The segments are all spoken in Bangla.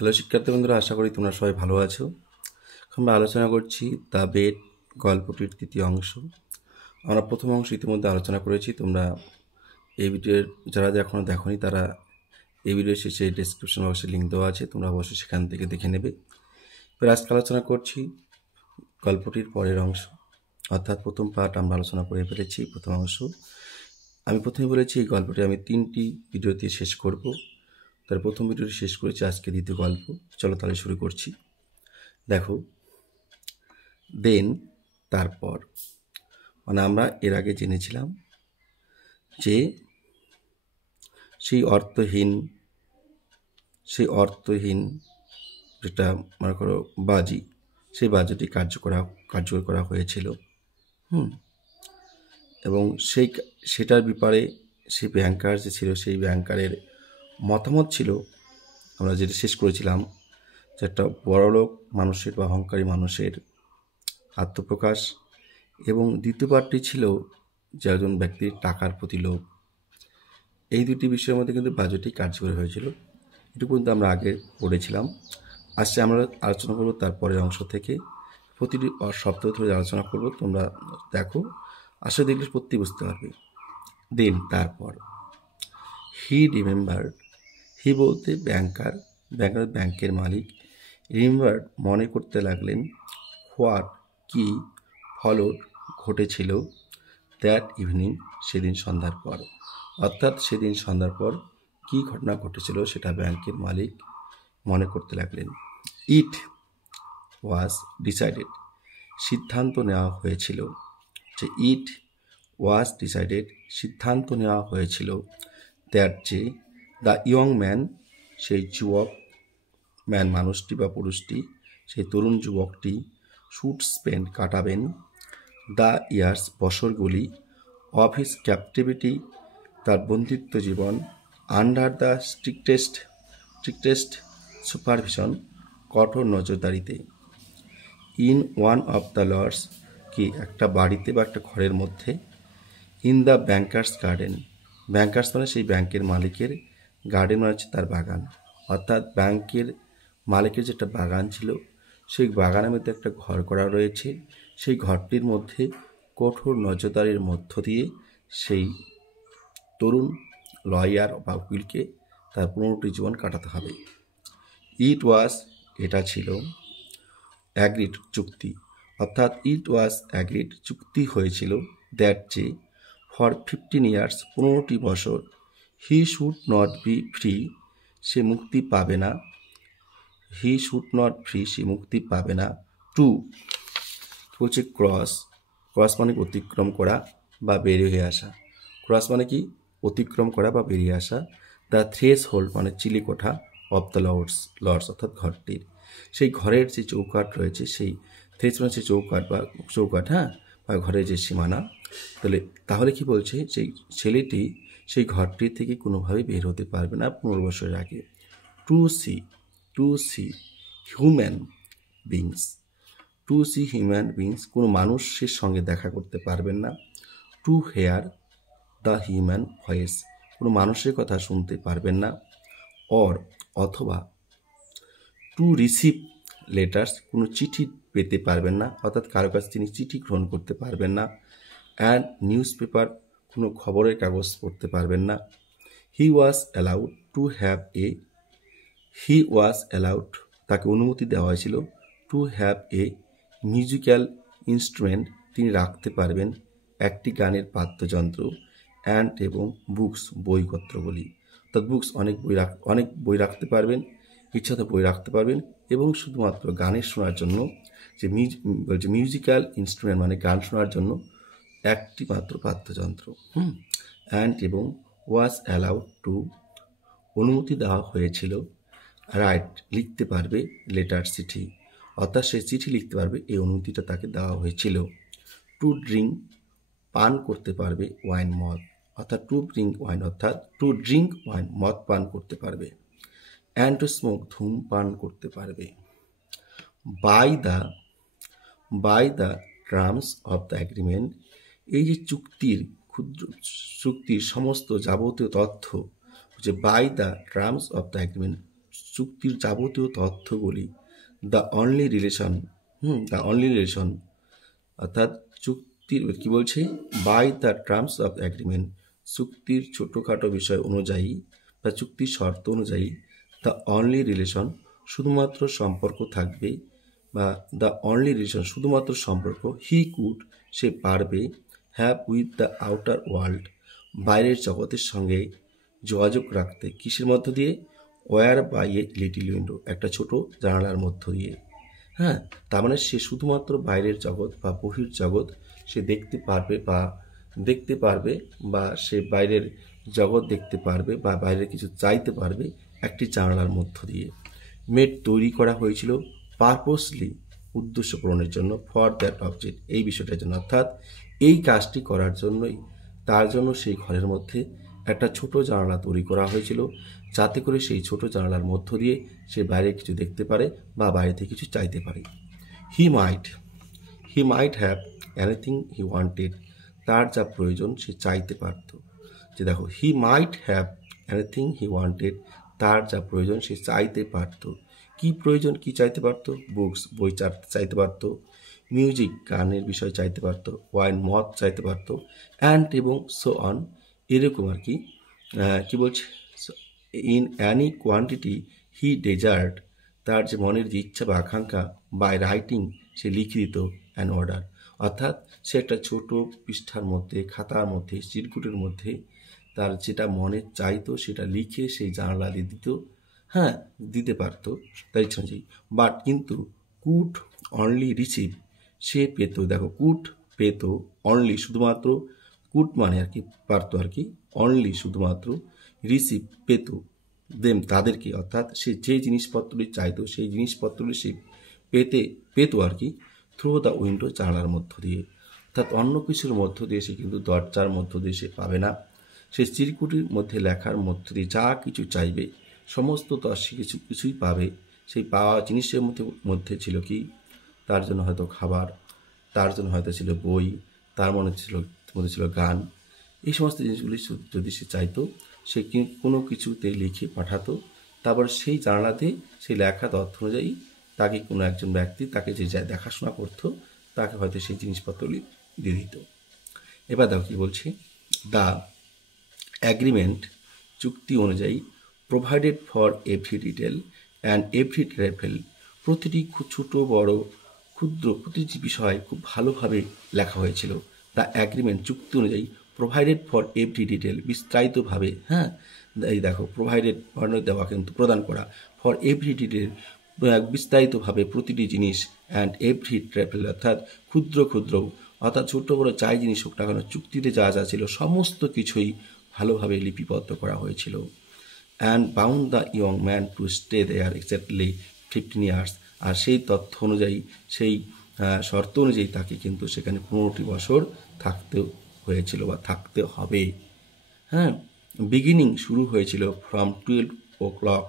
হ্যালো শিক্ষার্থী বন্ধুরা, আশা করি তোমরা সবাই ভালো আছো। আমরা আলোচনা করছি দ্য বেড গল্পটির তৃতীয় অংশ। আমরা প্রথম অংশ ইতিমধ্যে আলোচনা করেছি। তোমরা এই ভিডিওর যারা এখনও দেখোনি তারা এই ভিডিওর শেষে ডেসক্রিপশন বক্সে লিঙ্ক দেওয়া আছে, তোমরা অবশ্যই সেখান থেকে দেখে নেবে। এবার আজকে আলোচনা করছি গল্পটির পরের অংশ, অর্থাৎ প্রথম পার্ট আমরা আলোচনা করে ফেলেছি। প্রথম অংশ আমি প্রথমে বলেছি এই গল্পটি আমি 3টি ভিডিওতে শেষ করব। তার প্রথম ভিডিওটি শেষ করেছি, আজকে দ্বিতীয় গল্প। চলো তাহলে শুরু করছি। দেখো, দেন তারপর, মানে আমরা এর আগে জেনেছিলাম যে সেই অর্থহীন যেটা মনে করো বাজি, সেই বাজিটি কার্যকর করা হয়েছিল। এবং সেটার ব্যাপারে সেই ব্যাংকার যে ছিল, সেই ব্যাংকারের মতামত ছিল, আমরা যেটা শেষ করেছিলাম, যে একটা বড়লোক মানুষের বা অহংকারী মানুষের আত্মপ্রকাশ, এবং দ্বিতীয় পার্টটি ছিল যে একজন ব্যক্তির টাকার প্রতি লোভ। এই দুটি বিষয়ের মধ্যে কিন্তু বাজেটই কার্যকরী হয়েছিল। এটুকু কিন্তু আমরা আগে পড়েছিলাম। আজকে আমরা আলোচনা করব তারপরের অংশ থেকে, প্রতিটি সপ্তাহ ধরে আলোচনা করব। তোমরা দেখো, আসলে দেখলে প্রত্যেক বুঝতে পারবে। দেন তারপর, হি রিমেম্বার্ড, হি বলতে ব্যাংকের মালিক, রিমেম্বার্ড মনে করতে লাগলেন, হোয়াট কি ফলোড ঘটেছিল, দ্যাট ইভিনিং সেদিন সন্ধ্যার পর। অর্থাৎ সেদিন সন্ধ্যার পর কী ঘটনা ঘটেছিল সেটা ব্যাংকের মালিক মনে করতে লাগলেন। ইট ওয়াজ ডিসাইডেড, সিদ্ধান্ত নেওয়া হয়েছিল, যে ইট ওয়াজ ডিসাইডেড সিদ্ধান্ত নেওয়া হয়েছিল, দ্যাট যে দ্য ইয়ং ম্যান, সেই যুবক, ম্যান মানুষটি বা পুরুষটি, সেই তরুণ যুবকটি, শুড স্পেন্ড কাটাবেন, দ্য ইয়ার্স বছরগুলি, অফ হিজ ক্যাপটিভিটি তার বন্দিত্ব জীবন, আন্ডার দ্য স্ট্রিক্টেস্ট সুপারভিশন কঠোর নজরদারিতে, in one of the lords কি একটা বাড়িতে বা একটা ঘরের মধ্যে, in the banker's garden, banker's মানে সেই ব্যাংকের মালিকের, গার্ডেন মানে হচ্ছে তার বাগান। অর্থাৎ ব্যাংকের মালিকের যেটা বাগান ছিল, সেই বাগানের মধ্যে একটা ঘর করা রয়েছে। সেই ঘরটির মধ্যে কঠোর নজরদারির মধ্য দিয়ে সেই তরুণ লয়ার বা উকিলকে তার 15টি জীবন কাটাতে হবে। ইট ওয়াজ, এটা ছিল, অ্যাগ্রিড চুক্তি, অর্থাৎ ইট ওয়াজ অ্যাগ্রিড চুক্তি হয়েছিল, দ্যাট যে ফর 15 ইয়ার্স 15টি বছর, he should not be free, সে মুক্তি পাবে না, হি শুড নট ফ্রি, সে মুক্তি পাবে না, টু বলছে ক্রস মানে অতিক্রম করা বা বেরিয়ে আসা। ক্রস মানে কি? অতিক্রম করা বা বেরিয়ে আসা। দ্য থ্রেস হোল্ড মানে চিলিকোঠা, অফ দ্য লর্ডস অর্থাৎ ঘরটির, সেই ঘরের যে চৌকাঠ রয়েছে, সেই থ্রেস মানে সেই চৌকাঠ, হ্যাঁ, বা ঘরের যে সীমানা। তাহলে কি বলছে, সেই ছেলেটি সেই ঘরটি থেকে কোনোভাবেই বের হতে পারবে না 15 বছরের আগে। টু সি হিউম্যান বিংস, কোনো মানুষের সঙ্গে দেখা করতে পারবেন না। To hear the human voice, কোনো মানুষের কথা শুনতে পারবেন না। অথবা টু রিসিভ লেটার্স, কোনো চিঠি পেতে পারবেন না, অর্থাৎ কারো কাছে তিনি চিঠি গ্রহণ করতে পারবেন না। অ্যান্ড নিউজ পেপার, কোনো খবরের কাগজ পড়তে পারবেন না। হি ওয়াজ অ্যালাউড, তাকে অনুমতি দেওয়া হয়েছিল, to have a musical instrument, তিনি রাখতে পারবেন একটি গানের বাদ্যযন্ত্র, অ্যান্ড এবং বুকস, বইপত্রগুলি, অর্থাৎ বুকস অনেক বই রাখতে পারবেন, ইচ্ছাতে বই রাখতে পারবেন, এবং শুধুমাত্র গানের শোনার জন্য, যে মিউজিক্যাল ইনস্ট্রুমেন্ট মানে গান শোনার জন্য একটি মাত্র বাদ্যযন্ত্র। অ্যান্ড এবং ওয়াজ অ্যালাউড টু, অনুমতি দেওয়া হয়েছিল, রাইট লিখতে পারবে, লেটার চিঠি, অর্থাৎ সে চিঠি লিখতে পারবে, এই অনুমতিটা তাকে দেওয়া হয়েছিল। টু ড্রিঙ্ক, পান করতে পারবে, ওয়াইন মদ, অর্থাৎ টু ড্রিঙ্ক ওয়াইন, মদ পান করতে পারবে। অ্যান্ড টু স্মোক, ধূমপান করতে পারবে। By the terms of the agreement, এই যে চুক্তির সমস্ত যাবতীয় তথ্য হচ্ছে by the terms of the agreement, চুক্তির যাবতীয় তথ্যগুলি দ্য অনলি রিলেশন অর্থাৎ চুক্তির কি বলছে, by the terms of agreement, চুক্তির ছোটোখাটো বিষয় অনুযায়ী বা চুক্তির শর্ত অনুযায়ী দ্য অনলি রিলেশন শুধুমাত্র সম্পর্ক থাকবে, বা দ্য অনলি রিলেশন শুধুমাত্র সম্পর্ক হি কুড সে পারবে have with the outer world বাইরের জগতের সঙ্গে যোগাযোগ রাখতে, কিসের মধ্য দিয়ে, were by a little window একটা ছোট জানালার মধ্য দিয়ে। হ্যাঁ, তার মানে সে শুধুমাত্র বাইরের জগৎ বা বহির্জগৎ সে দেখতে পারবে বা সে বাইরের জগৎ দেখতে পারবে বা বাইরের কিছু চাইতে পারবে একটি জানালার মধ্য দিয়ে। মেড তৈরি করা হয়েছিল পারপোসলি উদ্দেশ্য পূরণের জন্য, ফর দ্যাট অবজেক্ট এই বিষয়টার জন্য, অর্থাৎ এই কাজটি করার জন্যই তার জন্য সেই ঘরের মধ্যে একটা ছোট জানালা তৈরি করা হয়েছিল, যাতে করে সেই ছোট জানালার মধ্য দিয়ে সে বাইরে কিছু দেখতে পারে বা বাইরে থেকে কিছু চাইতে পারে। He might have anything he wanted, তার যা প্রয়োজন সে চাইতে পারত। যে দেখো, he might have anything he wanted, তার যা প্রয়োজন সে চাইতে পারত। কি প্রয়োজন, কি চাইতে পারত, বুকস বই চাইতে পারত, মিউজিক গানের বিষয় চাইতে পারত, ওয়াইন মদ চাইতে পারত, অ্যান্ড এবং সো অন এরকম আর কি। কি বলছে, in any quantity he desired, তার যে মনের যে ইচ্ছা বা আকাঙ্ক্ষা, বাই রাইটিং সে লিখে দিত অ্যান অর্ডার, অর্থাৎ সে একটা ছোট পৃষ্ঠার মধ্যে, খাতার মধ্যে, চিরকুটের মধ্যে তার যেটা মনে চাইতো সেটা লিখে সেই জানালা দিয়ে দিত। হ্যাঁ, দিতে পারত তার ইচ্ছা অনুযায়ী। বাট কিন্তু কুড অনলি রিসিভ, সে পেত, দেখো কুড পেত, অনলি শুধুমাত্র, কুড মানে আর কি পারতো আর কি, অনলি শুধুমাত্র, রিসিভ পেত, দেম তাদেরকে, অর্থাৎ সে যে জিনিসপত্রটি চাইতো সেই জিনিসপত্রটি সে পেত আর কি, থ্রু দ্য উইন্ডো জানালার মধ্য দিয়ে। অর্থাৎ অন্য কিছুর মধ্য দিয়ে সে কিন্তু দরজার মধ্য দিয়ে সে পাবে না, সে চিরকুটির মধ্যে লেখার মধ্য দিয়ে যা কিছু চাইবে সমস্ত তার সে কিছুই পাবে। সেই পাওয়া জিনিসের মধ্যে ছিল কি, তার জন্য হয়তো খাবার, তার জন্য হয়তো ছিল বই, তার মধ্যে ছিল গান, এই সমস্ত জিনিসগুলি যদি সে চাইতো সে কোনো কিছুতে লিখে পাঠাতো, তারপর সেই জানালাতে সেই লেখা তথ্য অনুযায়ী তাকে কোনো একজন ব্যক্তি তাকে যে দেখাশোনা করতো তাকে হয়তো সেই জিনিসপত্রগুলি দিয়ে দিত। এবার দেখো কি বলছে, দ্য অ্যাগ্রিমেন্ট চুক্তি অনুযায়ী provided for every detail and every travel, প্রতিটি ছোট বড় ক্ষুদ্র প্রতিটি বিষয় খুব ভালোভাবে লেখা হয়েছিল। দ্য অ্যাগ্রিমেন্ট চুক্তি অনুযায়ী প্রোভাইডেড ফর এভরি ডিটেল বিস্তারিতভাবে, হ্যাঁ এই দেখো প্রোভাইডেড দেওয়া কিন্তু প্রদান করা, ফর এভরি ডিটেল বিস্তারিতভাবে প্রতিটি জিনিস, অ্যান্ড এভরি ট্রাভেল অর্থাৎ ক্ষুদ্র ক্ষুদ্র অর্থাৎ ছোট বড় যাই জিনিস হোক না কেন চুক্তিতে যা যা ছিল সমস্ত কিছুই ভালোভাবে লিপিবদ্ধ করা হয়েছিল। And bound the young man to stay there exactly 15 years, আর সেই তথ্য অনুযায়ী সেই শর্ত অনুযায়ী তাকে কিন্তু সেখানে 15টি বছর থাকতে হয়েছিল বা থাকতে হবে। হ্যাঁ, বিগিনিং শুরু হয়েছিল ফ্রম 12 o'clock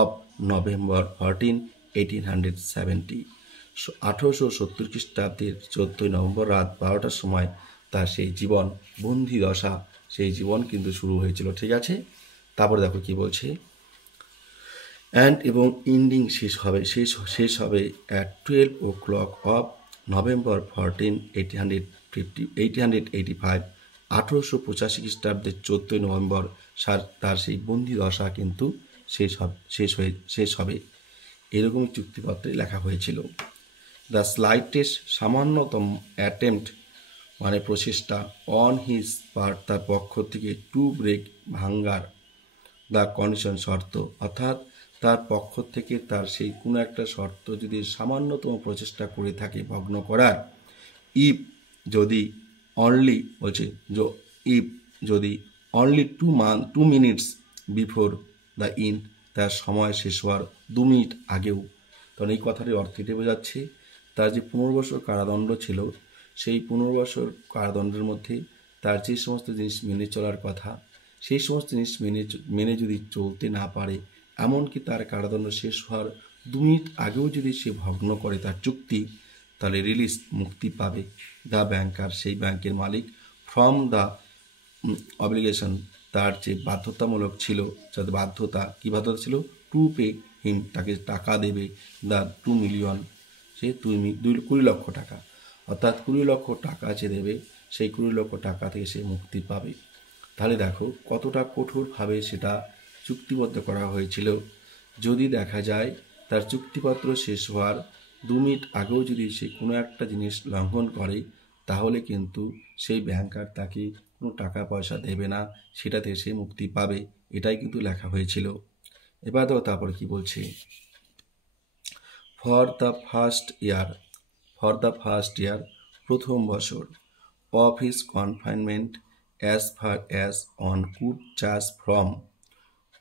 অফ নভেম্বর 14, 1870, 1870 খ্রিস্টাব্দের 14 নভেম্বর রাত 12টার সময় তার সেই জীবন বন্দি দশা, সেই জীবন কিন্তু শুরু হয়েছিল। ঠিক আছে, তারপর দেখো কি বলছে, অ্যান্ড এবং ইন্ডিং শেষ হবে অ্যাট 12 o'clock অফ নভেম্বর 14, 1885, 1885 খ্রিস্টাব্দের 14 নভেম্বর তার সেই বন্দি দশা কিন্তু শেষ হবে এরকম চুক্তিপত্রে লেখা হয়েছিল। দ্য স্লাইটেস্ট সামান্যতম অ্যাটেম্পট মানে প্রচেষ্টা অন হিজ পার্ট তার পক্ষ থেকে টু ব্রেক ভাঙ্গার দ্য কন্ডিশন শর্ত, অর্থাৎ তার পক্ষ থেকে তার সেই কোনো একটা শর্ত যদি সামান্যতম প্রচেষ্টা করে থাকে ভগ্ন করার, ইফ যদি অনলি বলছে ইফ যদি only 2 minutes before the in, তার সময় শেষ হওয়ার 2 মিনিট আগেও। কারণ এই কথাটির অর্থ এটাই বোঝাচ্ছে তার যে 15 বছর কারাদণ্ড ছিল সেই 15 বছর কারাদণ্ডের মধ্যে তার যে সমস্ত জিনিস মেনে চলার কথা সেই সমস্ত জিনিস মেনে যদি চলতে না পারে, এমনকি তার কারাদণ্ড শেষ হওয়ার 2 মিনিট আগেও যদি সে ভগ্ন করে তার চুক্তি, তাহলে রিলিজ মুক্তি পাবে দ্য ব্যাংকার সেই ব্যাংকের মালিক, ফ্রম দ্য অব্লিগেশন তার যে বাধ্যতামূলক ছিল, যাতে বাধ্যতা কী বাধ্যতা ছিল, টু পে হিম, তাকে টাকা দেবে, দ্য 2 মিলিয়ন, সে 20 লক্ষ টাকা, অর্থাৎ 20 লক্ষ টাকা যে দেবে, সেই 20 লক্ষ টাকা থেকে সে মুক্তি পাবে। তাহলে দেখো কতটা কঠোরভাবে সেটা চুক্তিবদ্ধ করা হয়েছিল। যদি দেখা যায় তার চুক্তিপত্র শেষ হওয়ার 2 মিনিট আগেও যদি সে কোনো একটা জিনিস লঙ্ঘন করে, তাহলে কিন্তু সেই ব্যাংকার তাকে কোনো টাকা পয়সা দেবে না, সেটা থেকে সে মুক্তি পাবে। এটাই কিন্তু লেখা হয়েছিল। এবার দেখো তারপরে কি বলছে, ফর দ্য ফার্স্ট ইয়ার, প্রথম বছর, of his confinement as far as one could judge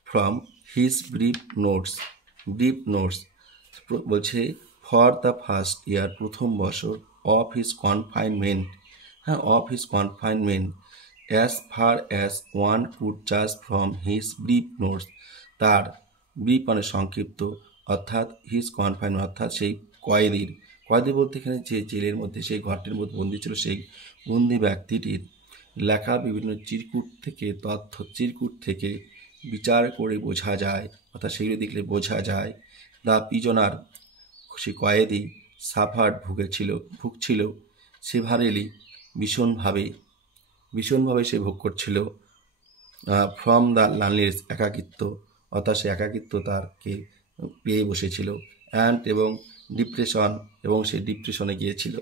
from his brief notes বলছে ফর দ্য ফার্স্ট ইয়ার, প্রথম বছর, of his confinement, হ্যাঁ, of his confinement as far as one could judge from his brief notes, তার ব্রিফ মানে সংক্ষিপ্ত, অর্থাৎ হিজ কনফাইনমেন্ট অর্থাৎ সেই কয়েদি বলতে এখানে যে জেলের মধ্যে সেই ঘরটির মধ্যে বন্দি ছিল, সেই বন্দি ব্যক্তিটির লেখা বিভিন্ন চিরকুট থেকে বিচার করে বোঝা যায়, অর্থাৎ সেগুলো দেখলে বোঝা যায়, দ্য প্রিজনার, সে কয়েদি, সাফার্ড ভুগছিল, সেভারেলি, ভীষণভাবে সে ভোগ করছিল, ফ্রম দ্য লানলিনেস, একাকিত্ব, অর্থাৎ সে একাকিত্ব তারকে পেয়ে বসেছিল, অ্যান্ড এবং ডিপ্রেশন, এবং সে ডিপ্রেশনে গিয়েছিল।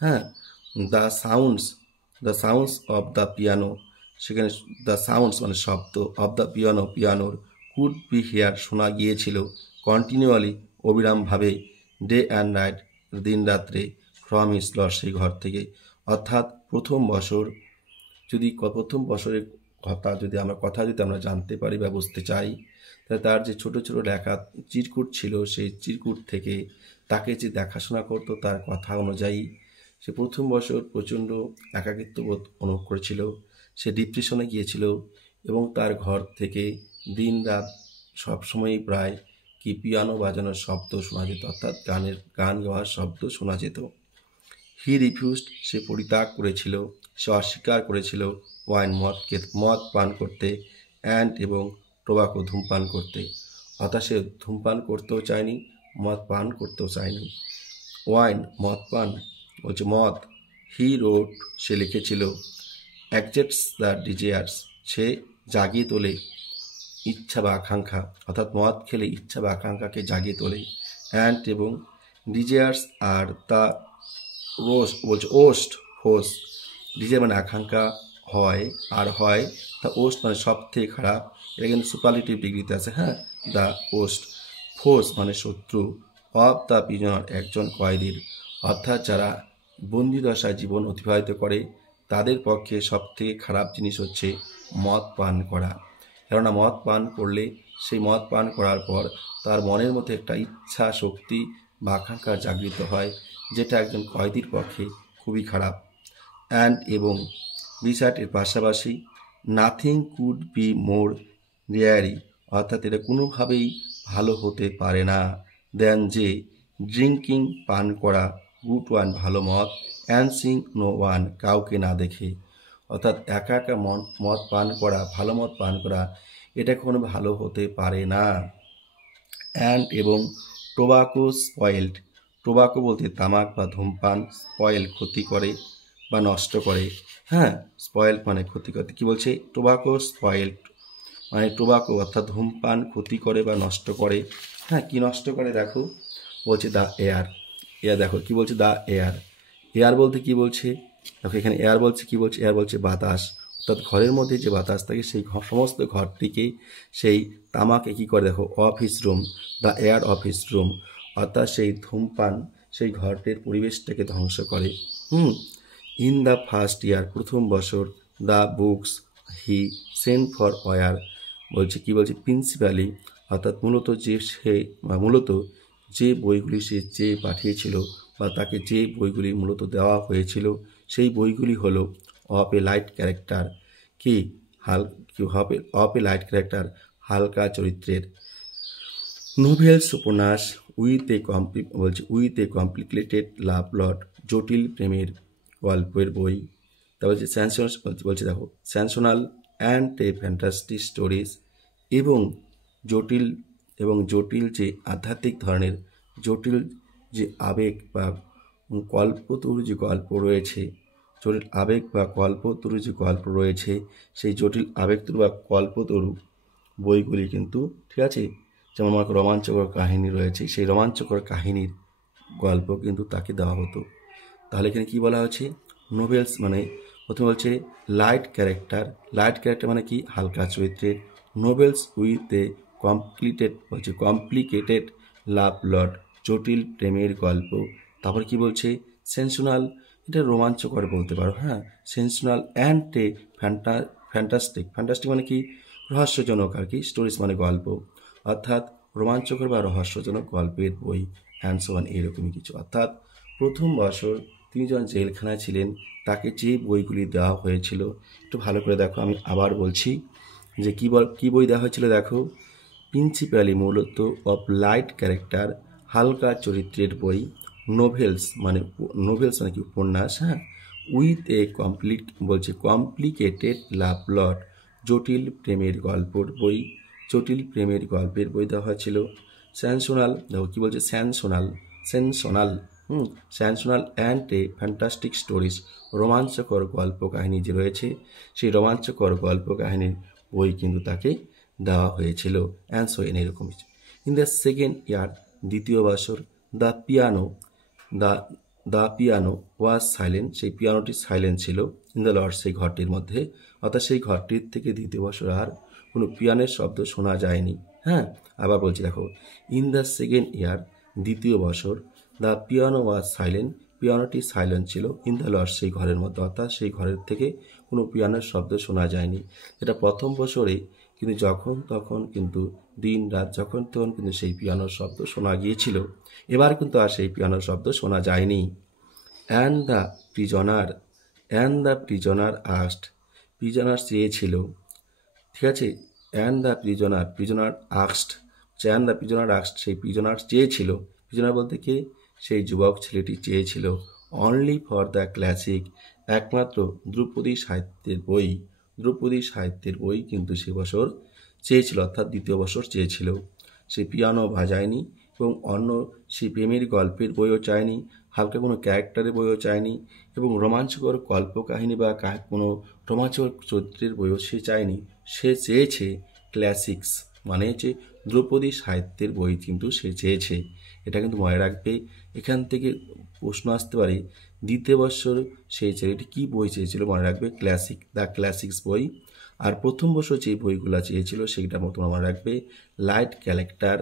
হ্যাঁ, the sounds of the piano, সেখানে দ্য সাউন্ডস মানে শব্দ, অফ দ্য পিয়ানোর কুড বি হিয়ার, শোনা গিয়েছিল, কন্টিনিউয়ালি, অবিরামভাবে, ডে অ্যান্ড নাইট, দিন রাত্রে, ফ্রম হিজ লজ, সেই ঘর থেকে। অর্থাৎ প্রথম বছরের কথা যদি আমরা জানতে পারি বা বুঝতে চাই, তাহলে তার যে ছোট ছোট লেখা চিরকুট ছিল, সেই চিরকুট থেকে তাকে যে দেখাশোনা করতো তার কথা অনুযায়ী সে প্রথম বছর প্রচণ্ড একাকিত্ব বোধ অনুভব করেছিল, সে ডিপ্রেশনে গিয়েছিল, এবং তার ঘর থেকে দিন রাত সবসময়ই প্রায় পিয়ানো বাজানোর শব্দ শোনা যেত, অর্থাৎ গান গাওয়ার শব্দ শোনা যেত। হি রিফিউজড, সে পরিত্যাগ করেছিল, সে অস্বীকার করেছিল, ওয়াইন, মদ পান করতে, অ্যান্ড এবং টোবাকো, ধূমপান করতে, অর্থাৎ সে ধূমপান করতেও চায়নি, মদ পান করতেও চায়নি। ওয়াইন, মদ পান, বলছে মদ। হি রোড, সে লিখেছিল, অ্যাকজেক্টস দ্য ডিজায়ার্স, সে জাগিয়ে তোলে ইচ্ছা বা আকাঙ্ক্ষা, অর্থাৎ মদ খেলে ইচ্ছা বা আকাঙ্ক্ষাকে জাগিয়ে তোলে, অ্যান্ড এবং ডিজায়ার্স আর তা ফোর্স, ডিজায়ার মানে আকাঙ্ক্ষা হয়, আর হয় দ্য ওস্ট মানে সব থেকে খারাপ, এটা কিন্তু সুপারলেটিভ ডিগ্রিতে আছে, হ্যাঁ, দ্য ওস্ট, ফোর্স মানে শত্রু, অফ দ্য প্রিজনার, একজন কয়েদির, অর্থাৎ যারা বন্দিদশায় জীবন অতিবাহিত করে তাদের পক্ষে সবথেকে খারাপ জিনিস হচ্ছে মদ পান করা। কেননা মদ পান করলে সেই মদ পান করার পর তার মনের মধ্যে একটা ইচ্ছা শক্তি বা আকাঙ্ক্ষা জাগৃত হয়, যেটা একজন কয়েদির পক্ষে খুবই খারাপ। অ্যান্ড এবং রিসার্টের পাশাপাশি নাথিং কুড বি মোর রেয়ারি, অর্থাৎ এটা কোনোভাবেই ভালো হতে পারে না, দেন যে ড্রিঙ্কিং, পান করা, গুড ওয়ান, ভালো মদ, অ্যান্ড সিং নো ওয়ান, কাউকে না দেখে, অর্থাৎ একা একা মদ পান করা, ভালো মদ পান করা, এটা কোনো ভালো হতে পারে না। অ্যান্ড এবং টোবাকো স্পয়েলড, টোবাকো বলতে তামাক বা ধূমপান, স্পয়েল ক্ষতি করে বা নষ্ট করে, হ্যাঁ, স্পয়েল মানে ক্ষতি করে, কি বলছে, টোবাকো স্পয়েলড মানে টোবাকো অর্থাৎ ধূমপান ক্ষতি করে বা নষ্ট করে, হ্যাঁ, কি নষ্ট করে দেখো, বলছে দ্য এয়ার, দেখো কি বলছে, দ্য এয়ার বলতে কি বলছে, দেখো এখানে এয়ার বলছে কি বলছে, এয়ার বলছে বাতাস, অর্থাৎ ঘরের মধ্যে যে বাতাস থাকে সেই সমস্ত ঘরটিকে সেই তামাকে কি করে, দেখো, of his room, the air of his room, অর্থাৎ সেই ধূমপান সেই ঘরটির পরিবেশটাকে ধ্বংস করে। ইন দ্য ফার্স্ট ইয়ার, প্রথম বছর, the books he sent for were, বলছে কি বলছে, প্রিন্সিপালি, অর্থাৎ মূলত যে বইগুলি সে চেয়ে পাঠিয়েছিল বা তাকে যে বইগুলি মূলত দেওয়া হয়েছিল, সেই বইগুলি হলো of A light character, of A light character, হালকা চরিত্রের, নোভেলস, উপন্যাস, with a complicated love plot, জটিল প্রেমের গল্পের বই, তারপর বলছে দেখো sensational and a fantastic stories, এবং জটিল এবং জটিল যে আধ্যাত্মিক ধরনের জটিল যে আবেগ বা কল্পতরু যে গল্প রয়েছে, জটিল আবেগ বা কল্পতরু যে গল্প রয়েছে, সেই জটিল আবেগতরু বা কল্পতরু বইগুলি কিন্তু, ঠিক আছে, যেমন আমার রোমাঞ্চকর কাহিনী রয়েছে, সেই রোমাঞ্চকর কাহিনীর গল্প কিন্তু তাকে দেওয়া হতো। তাহলে এখানে কি বলা হচ্ছে, নোভেলস মানে প্রথমে বলছে লাইট ক্যারেক্টার মানে কি, হালকা চরিত্রের, novels with a complicated love plot, জটিল প্রেমের গল্প। তারপর কি বলছে, সেন্সেশনাল, এটা রোমাঞ্চকর বলতে পারো, হ্যাঁ, সেন্সেশনাল অ্যান্ড এ ফ্যান্টাস্টিক মানে কি, রহস্যজনক আর কি, স্টোরিজ মানে গল্প, অর্থাৎ রোমাঞ্চকর বা রহস্যজনক গল্পের বই, অ্যান্ড সো অন, এরকমই কিছু। অর্থাৎ প্রথম বছর তিনি যখন জেলখানায় ছিলেন তাকে যে বইগুলি দেওয়া হয়েছিল, একটু ভালো করে দেখো, আমি আবার বলছি যে কী বই দেওয়া হয়েছিল দেখো, প্রিন্সিপালি মূলত অফ লাইট ক্যারেক্টার, হালকা চরিত্রের বই, নোভেলস মানে কি উপন্যাস, হ্যাঁ, with a complicated love plot, জটিল প্রেমের গল্পের বই, দেওয়া হয়েছিল। সেন্সেশনাল, দেখো কি বলছে, sensational and a fantastic stories, রোমাঞ্চকর গল্প কাহিনী যে রয়েছে, সেই রোমাঞ্চকর গল্প কাহিনীর বই কিন্তু তাকে দেওয়া হয়েছিল, অ্যান্ড সো এন, এরকম। ইন দ্য সেকেন্ড ইয়ার, দ্বিতীয় বছর, দ্য পিয়ানো ওয়াজ সাইলেন্ট, সেই পিয়ানোটি সাইলেন্ট ছিল, ইন দ্য লর্ড, সেই ঘরটির মধ্যে, অর্থাৎ সেই ঘরটির থেকে দ্বিতীয় বছর আর কোনো পিয়ানোর শব্দ শোনা যায়নি, হ্যাঁ। আবার বলছি দেখো, ইন দ্য সেকেন্ড ইয়ার, দ্বিতীয় বছর, দ্য পিয়ানো ওয়াজ সাইলেন্ট, পিয়ানোটি সাইলেন্ট ছিল, ইন দ্য লর্ড, সেই ঘরের মধ্যে, অর্থাৎ সেই ঘরের থেকে কোনো পিয়ানোর শব্দ শোনা যায়নি। এটা প্রথম বছরে কিন্তু যখন তখন কিন্তু দিন রাত যখন তখন কিন্তু সেই পিয়ানোর শব্দ শোনা গিয়েছিল, এবার কিন্তু আর সেই পিয়ানোর শব্দ শোনা যায়নি। And the prisoner asked, prisoner চেয়েছিল, ঠিক আছে, অ্যান্ড দ্য প্রিজনার আস্ট, সেই প্রিজনার চেয়েছিল, প্রিজনার বলতে কি, সেই যুবক ছেলেটি চেয়েছিল, অনলি ফর দ্য ক্লাসিক, একমাত্র ধ্রুপদী সাহিত্যের বই কিন্তু সে বছর চেয়েছিল, অর্থাৎ দ্বিতীয় বছর চেয়েছিল। সে পিয়ানো বাজায়নি এবং অন্য সেই প্রেমের গল্পের বইও চায়নি, হালকা কোনো ক্যারেক্টারের বইও চায়নি, এবং রোমাঞ্চকর কল্পকাহিনী বা কোনো রোমাঞ্চকর চরিত্রের বইও সে চায়নি। সে চেয়েছে ক্লাসিক্স, মানে হচ্ছে ধ্রুপদী সাহিত্যের বই কিন্তু সে চেয়েছে। এটা কিন্তু মনে রাখবে, এখান থেকে প্রশ্ন আসতে পারে, দ্বিতীয় বছর সেই ছেলেটি কী বই চেয়েছিল, মনে রাখবে দ্য ক্লাসিক্স বই। আর প্রথম বছর যে বইগুলো চেয়েছিল সেইটা মতো মনে রাখবে, লাইট ক্যারেক্টার,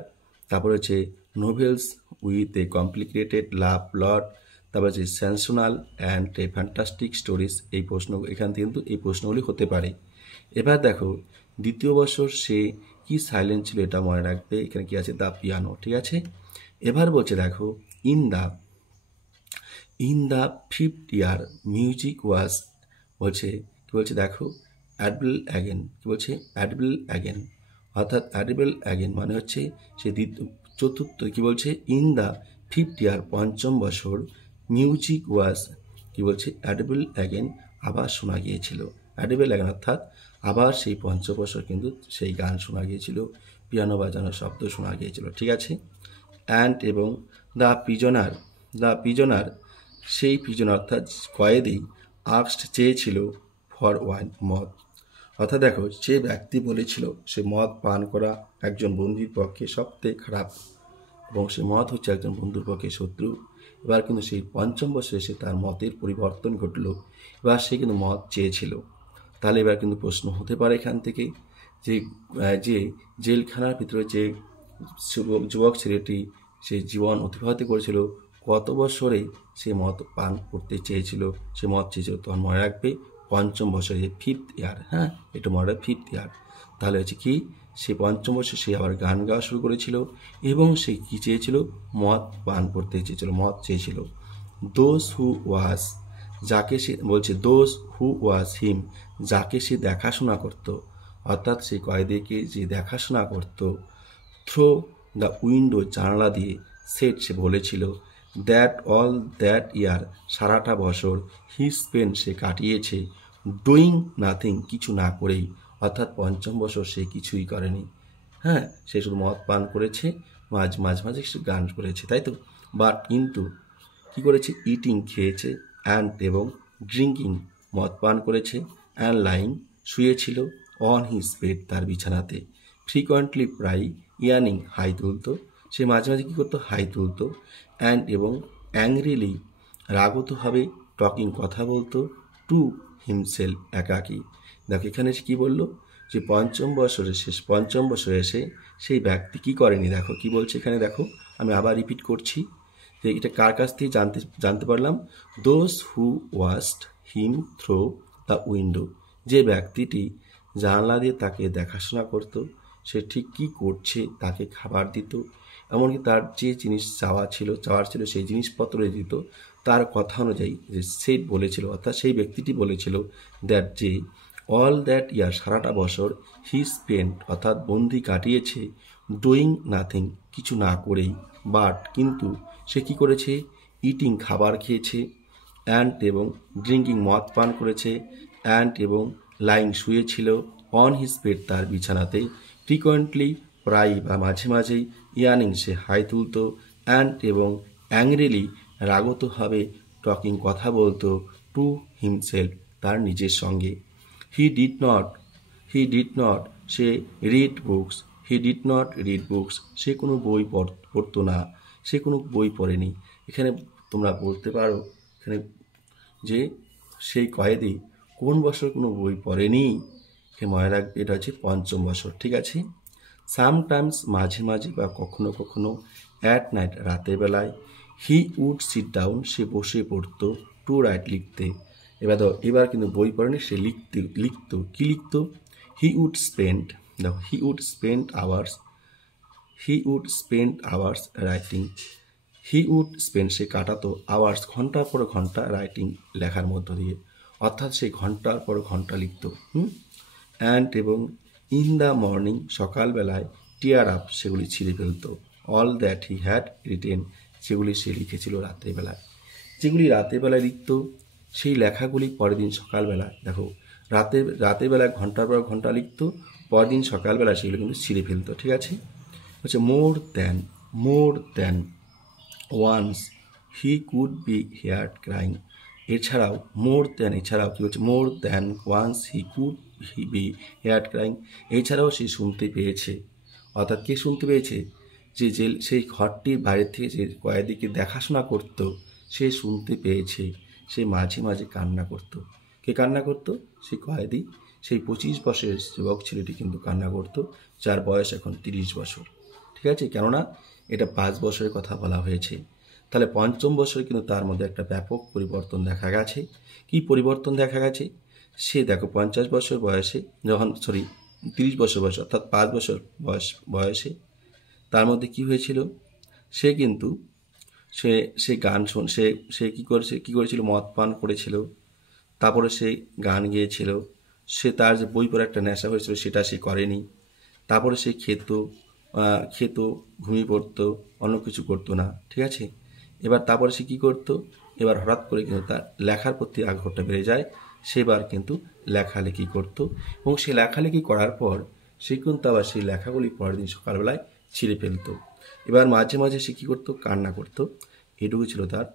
তারপর হচ্ছে novels with a complicated love plot, তারপর হচ্ছে sensational and a fantastic stories. এই প্রশ্ন এখান থেকে কিন্তু এই প্রশ্নগুলি হতে পারে। এবার দেখো, দ্বিতীয় বছর সে কি সাইলেন্ট ছিল, এটা মনে রাখবে, এখানে কি আছে, দ্য পিয়ানো, ঠিক আছে। এবার বলছে দেখো, in the fifth year music was, বলছে কি বলছে দেখো, অ্যাডেবল অ্যাগেন, অর্থাৎ অ্যাডেবল অ্যাগেন মানে হচ্ছে সে চতুর্থ, কি বলছে, ইন দ্য ফিফথ ইয়ার, পঞ্চম বছর, মিউজিক ওয়াজ, কি বলছে, অ্যাডেবল অ্যাগেন, আবার শোনা গিয়েছিল, অ্যাডেবল অ্যাগেন অর্থাৎ আবার সেই পঞ্চম বছর কিন্তু সেই গান শোনা গিয়েছিল, পিয়ানো বাজানোর শব্দ শোনা গিয়েছিল, ঠিক আছে। অ্যান্ড এবং দ্য প্রিজনার, সেই প্রিজনার অর্থাৎ কয়েদি, আস্কড চেয়েছিল, ফর ওয়াইন, মদ, অর্থাৎ দেখো, যে ব্যক্তি বলেছিল সে মদ পান করা একজন বন্ধুর পক্ষে সবথেকে খারাপ এবং সে মদ হচ্ছে একজন বন্ধুর পক্ষে শত্রু, এবার কিন্তু সেই পঞ্চম বছরে এসে তার মতের পরিবর্তন ঘটল, এবার সে কিন্তু মদ চেয়েছিল। তাহলে এবার কিন্তু প্রশ্ন হতে পারে এখান থেকে যে জেলখানার ভিতরে যে যুবক ছেলেটি সে জীবন অতিবাহিত করেছিল, কত বছরে সে মদ পান করতে চেয়েছিল, সে মদ চেয়েছিল, তখন মনে রাখবে পঞ্চম বছরে, ফিফথ ইয়ার, হ্যাঁ, এটা মনে রাখবে ফিফথ ইয়ার। তাহলে হচ্ছে কি, সে পঞ্চম বছর সে আবার গান গাওয়া শুরু করেছিল এবং সে কি চেয়েছিল, মদ পান করতে চেয়েছিল, মদ চেয়েছিল। দোজ হু ওয়াজ, যাকে সে বলছে, দোজ হু ওয়াজ হিম, যাকে সে দেখাশোনা করত, অর্থাৎ সেই কয়েদিকে যে দেখাশোনা করত, থ্রো দ্য উইন্ডো, জানালা দিয়ে, সেট, সে বলেছিল, দ্যাট অল দ্যাট ইয়ার, সারাটা বছর, হি স্পেন্ড, সে কাটিয়েছে, ডুইং নাথিং, কিছু না করেই, অর্থাৎ পঞ্চম বছর সে কিছুই করেনি, হ্যাঁ, সে শুধু মদ পান করেছে, মাঝে মাঝে সে গান করেছে, তাই তো। বাট কিন্তু কি করেছে, ইটিং খেয়েছে, অ্যান্ড এবং ড্রিঙ্কিং মদ পান করেছে, অ্যান্ড লাইং শুয়েছিল, অন হিজ বেড তার বিছানাতে, ফ্রিকোয়েন্টলি প্রায় ইয়ার্নিং হাই তুলতো, সে মাঝে মাঝে কী করতো, হাই তুলতো, অ্যান্ড এবং অ্যাংরিলি রাগতভাবে টকিং কথা বলতো, টু হিমসেলফ একাকী। দেখো এখানে সে কী বললো, যে পঞ্চম বছরে এসে সেই ব্যক্তি কি করেনি, দেখো কি বলছে এখানে, দেখো আমি আবার রিপিট করছি যে এটা কার কাছ থেকে জানতে পারলাম, those who watched him through the window, যে ব্যক্তিটি জানলা দিয়ে তাকে দেখাশোনা করত, সে ঠিক কী করছে তাকে খাবার দিত, এমনকি তার যে জিনিস চাওয়ার ছিল সেই জিনিসপত্র দিত, তার কথা অনুযায়ী যে সে বলেছিল, অর্থাৎ সেই ব্যক্তিটি বলেছিল দ্যাট যে অল দ্যাট ইয়ার সারাটা বছর হি স্পেন্ট অর্থাৎ বন্দি কাটিয়েছে ডুইং নাথিং কিছু না করেই, বাট কিন্তু সে কি করেছে, ইটিং খাবার খেয়েছে, অ্যান্ড এবং ড্রিঙ্কিং মদ পান করেছে, অ্যান্ড এবং লাইং শুয়েছিল, অন হিজ বেড তার বিছানাতে, ফ্রিকোয়েন্টলি প্রায় বা মাঝে মাঝেই, ইয়ার্নিং সে হাই তুলত, অ্যান্ড এবং অ্যাংরিলি রাগতভাবে টকিং কথা বলতো, টু হিমসেলফ তার নিজের সঙ্গে। হি ডিড নট সে রিড বুকস, সে কোনো বই পড়তো না, সে কোনো বই পড়েনি। এখানে তোমরা বলতে পারো এখানে যে সেই কয়েদি কোন বছর কোনো বই পড়েনি, সে মনে রাখবে এটা হচ্ছে পঞ্চম বছর, ঠিক আছে। সামটাইমস মাঝে মাঝে বা কখনো কখনো, অ্যাট নাইট রাতের বেলায়, হি উড সিট ডাউন সে বসে পড়তো, টু রাইট লিখতে। এবার কিন্তু বই পড়েনি, সে লিখতো কি লিখতো, he would spend hours writing, সে কাটাতো আওয়ার্স ঘন্টার পর ঘন্টা রাইটিং লেখার মধ্য দিয়ে, অর্থাৎ সে ঘন্টার পর ঘন্টা লিখত। অ্যান্ড এবং ইন দ্য মর্নিং সকালবেলায়, টিয়ার আপ সেগুলি ছিঁড়ে ফেলতো, all that he had written সেগুলি সে লিখেছিল রাত্রেবেলায়, যেগুলি রাতের বেলায় লিখত সেই লেখাগুলি পরের দিন সকালবেলায়, দেখো রাতের বেলায় ঘন্টার পর ঘন্টা লিখত, পরের দিন সকালবেলা সেগুলো কিন্তু ছিঁড়ে ফেলতো, ঠিক আছে। হচ্ছে more than once he could be heard crying, এছাড়াও কি হচ্ছে, more than once he be heard crying, এছাড়াও সে শুনতে পেয়েছে, অর্থাৎ কে শুনতে পেয়েছে, যে সেই ঘরটির বাইরে থেকে যে কয়েদিকে দেখাশোনা করত সে শুনতে পেয়েছে, সে মাঝে মাঝে কান্না করত। কে কান্না করত, সেই কয়েদি, সেই 25 বছরের যুবক ছেলেটি কিন্তু কান্না করত, যার বয়স এখন 30 বছর, ঠিক আছে। কেননা এটা 5 বছরের কথা বলা হয়েছে, তাহলে পঞ্চম বছরে কিন্তু তার মধ্যে একটা ব্যাপক পরিবর্তন দেখা গেছে। কি পরিবর্তন দেখা গেছে, সে দেখো 50 বছর বয়সে 30 বছর বয়স অর্থাৎ 5 বছর বয়সে তার মধ্যে কি হয়েছিল, সে কিন্তু সে গান সে কী করেছিল, মদ পান করেছিল, তারপরে সে গান গেয়েছিল, সে তার যে বই পড়ার একটা নেশা হয়েছিল সেটা সে করেনি, তারপরে সে খেত ঘুমিয়ে পড়তো, অন্য কিছু করতো না, ঠিক আছে। এবার তারপরে সে কী করতো, এবার হঠাৎ করে কিন্তু তার লেখার প্রতি আগ্রহটা বেড়ে যায়, সেবার কিন্তু লেখালেখি করতো, এবং সে লেখালেখি করার পর সে কিন্তু আবার সেই লেখাগুলি পরের দিন সকালবেলায় ছিঁড়ে ফেলতো। এবার মাঝে মাঝে সে কী করতো, কান্না করতো। এটুকু ছিল তার,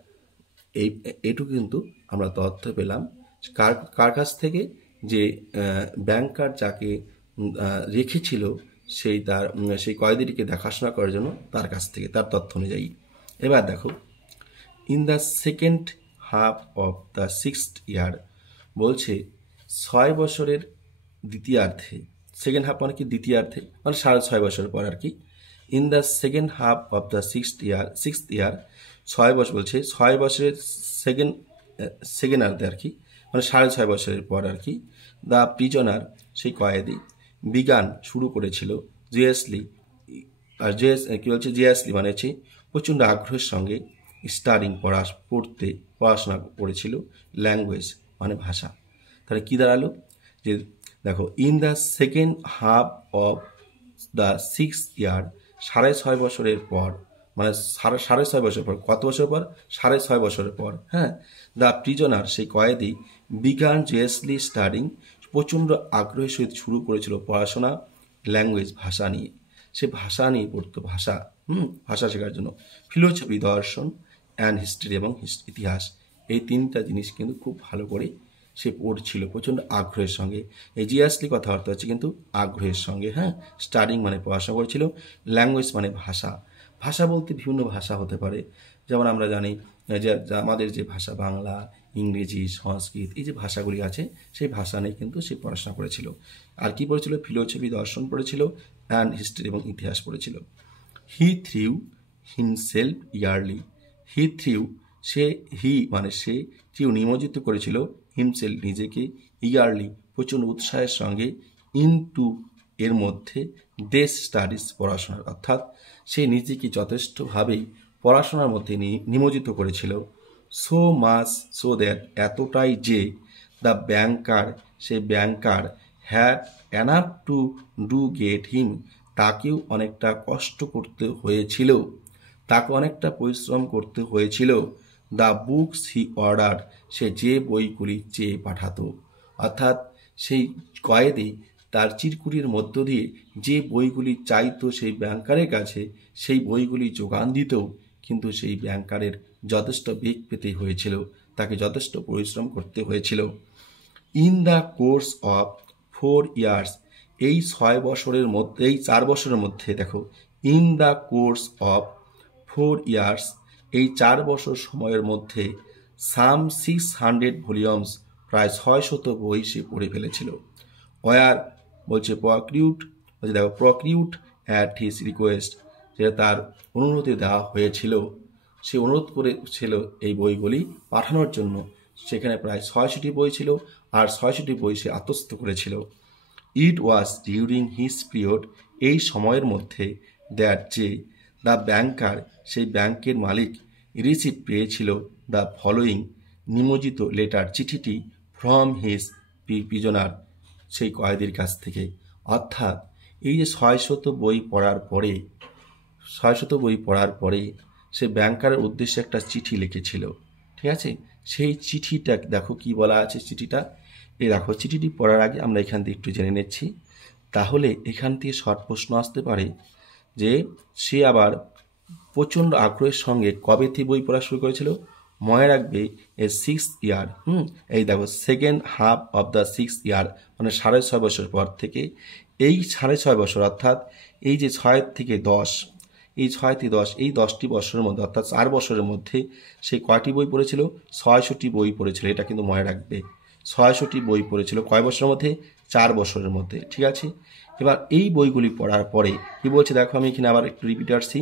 এটুকু কিন্তু আমরা তথ্য পেলাম কার কাছ থেকে, যে ব্যাংকার যাকে রেখেছিল সেই কয়েদিটিকে দেখাশোনা করার জন্য তার কাছ থেকে, তার তথ্য অনুযায়ী। এবার দেখো, in the second half of the 6th ইয়ার, বলছে 6 বছরের দ্বিতীয়ার্ধে, সেকেন্ড হাফ মানে কি দ্বিতীয়ার্ধে, মানে 6.5 বছর পর আর কি। In the second half of the 6th ইয়ার 6 বছর, বলছে 6 বছরের সেকেন্ডার্ধে আর কি, মানে 6.5 বছরের পর আর কি। দ্য প্রিজনার সেই কয়েদি বিগান শুরু করেছিল, জিয়াসলি, আর কি বলছে, জিয়াসলি মানে হচ্ছে প্রচণ্ড আগ্রহের সঙ্গে, স্টাডিং পড়াশোনা করেছিল, ল্যাঙ্গুয়েজ মানে ভাষা। তাহলে কি দাঁড়ালো, যে দেখো, in the second half of the 6th ইয়ার 6.5 বছরের পর, মানে 6.5 বছর পর, কত বছর পর, 6.5 বছরের পর, হ্যাঁ। দ্য প্রিজনার সেই কয়েদি বিগান জেসলি স্টাডিং প্রচণ্ড আগ্রহের সহিত শুরু করেছিল পড়াশোনা, ল্যাঙ্গুয়েজ ভাষা নিয়ে। সে ভাষা নিয়ে পড়তো, ভাষা শেখার জন্য। ফিলোসফি দর্শন অ্যান্ড হিস্ট্রি এবং ইতিহাস, এই তিনটা জিনিস কিন্তু খুব ভালো করে সে পড়ছিল প্রচণ্ড আগ্রহের সঙ্গে। এই জিয়াসলি কথাবার্তা হচ্ছে কিন্তু আগ্রহের সঙ্গে, স্টাডিং মানে পড়াশোনা করেছিল, ল্যাঙ্গুয়েজ মানে ভাষা। ভাষা বলতে বিভিন্ন ভাষা হতে পারে, যেমন আমরা জানি যে আমাদের যে ভাষা বাংলা, ইংরেজি, সংস্কৃত, এই যে ভাষাগুলি আছে সেই ভাষা নিয়ে কিন্তু সে পড়াশোনা করেছিল। আর কি পড়েছিল? ফিলোসফি দর্শন পড়েছিল অ্যান্ড হিস্ট্রি এবং ইতিহাস পড়েছিল। হি থ্রিউ হিমসেলফ ইয়ারলি, হি মানে সে থ্রিউ নিমজ্জিত করেছিল, হিমসেলফ নিজেকে, ইয়ারলি প্রচণ্ড উৎসাহের সঙ্গে, ইনটু এর মধ্যে, দেশ স্টাডিজ পড়াশোনার, অর্থাৎ সে নিজেকে যথেষ্টভাবেই পড়াশোনার মধ্যে নিমজ্জিত করেছিল। সো মাচ, সো দ্যাট এতটাই যে, the banker say banker, had enough to do get him তাকেও অনেকটা কষ্ট করতে হয়েছিল, তাকে অনেকটা পরিশ্রম করতে হয়েছিল, দ্য বুকস হি অর্ডার সে যে বইগুলি চেয়ে পাঠাতো। অর্থাৎ সেই কয়েদি তার চিরকুটির মধ্য দিয়ে যে বইগুলি চাইতো সেই ব্যাংকারের কাছে, সেই বইগুলি যোগান দিতেও কিন্তু সেই ব্যাংকারের যথেষ্ট বেগ পেতে হয়েছিল, তাকে যথেষ্ট পরিশ্রম করতে হয়েছিল। In the course of 4 years এই 6 বছরের মধ্যে, এই 4 বছরের মধ্যে দেখো, in the course of 4 years এই 4 বছর সময়ের মধ্যে, সাম 600 ভলিউমস প্রায় 600 বই সে পড়ে ফেলেছিল। ওয়ার বলছে প্রকিউট অ্যাট হিজ রিকোয়েস্ট, যেটা তার অনুরোধে দেওয়া হয়েছিল, সে অনুরোধ করেছিল এই বইগুলি পাঠানোর জন্য। সেখানে প্রায় 600টি বই ছিল, আর 600টি বই সে আত্মস্থ করেছিল। ইট ওয়াজ ডিউরিং হিজ পিরিয়ড এই সময়ের মধ্যে, দ্যাট যে, দ্য ব্যাংকার সেই ব্যাংকের মালিক, রিসিভ পেয়েছিল, দ্য ফলোয়িং নিমজ্জিত লেটার চিঠিটি, ফ্রম হিজ প্রিজনার সেই কয়েদির কাছ থেকে। অর্থাৎ এই যে 600 বই পড়ার পরে সে ব্যাংকারের উদ্দেশ্যে একটা চিঠি লিখেছিল, ঠিক আছে? সেই চিঠিটা দেখো কি বলা আছে চিঠিটা, এই দেখো চিঠিটি পড়ার আগে আমরা এখান থেকে একটু জেনে নিচ্ছি, তাহলে এখান থেকে শর্ট প্রশ্ন আসতে পারে যে সে আবার প্রচণ্ড আগ্রহের সঙ্গে কবে থেকে বই পড়া শুরু করেছিল। মনে রাখবে এই 6th ইয়ার, এই দেখো second half of the 6th ইয়ার, মানে 6.5 বছর পর থেকে, এই 6.5 বছর অর্থাৎ এই যে 6 থেকে 10, এই 6 থেকে 10, এই 10টি বছরের মধ্যে অর্থাৎ 4 বছরের মধ্যে সে কয়টি বই পড়েছিল? 600টি বই পড়েছিল। এটা কিন্তু মনে রাখবে, 600টি বই পড়েছিল কয় বছরের মধ্যে? 4 বছরের মধ্যে, ঠিক আছে? এবার এই বইগুলি পড়ার পরে কি বলছে দেখো, আমি এখানে আবার একটু রিপিট আসছি।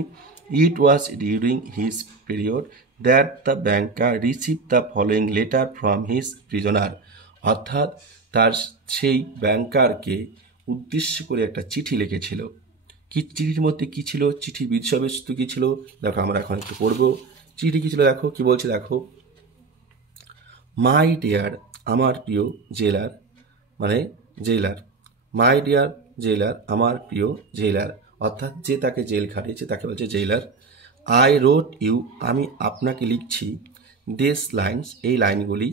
It was during his period that the banker receive the following letter from his prisoner, অর্থাৎ তার সেই ব্যাংকারকে উদ্দেশ্য করে একটা চিঠি লিখেছিল। কি চিঠির মধ্যে কি ছিল? চিঠির বিষয়বস্তু কি ছিল দেখো, আমরা এখন একটু পড়বো। চিঠি কি ছিল দেখো, কি বলছে দেখো, মাই ডিয়ার আমার প্রিয় জেলার, মানে জেলার, মাই ডিয়ার জেলার আমার প্রিয় জেলার, অর্থাৎ যে তাকে জেল খাটিয়েছে তাকে বলছে জেলার। আই রোট ইউ আমি আপনাকে লিখছি, দিস লাইনস এই লাইনগুলি,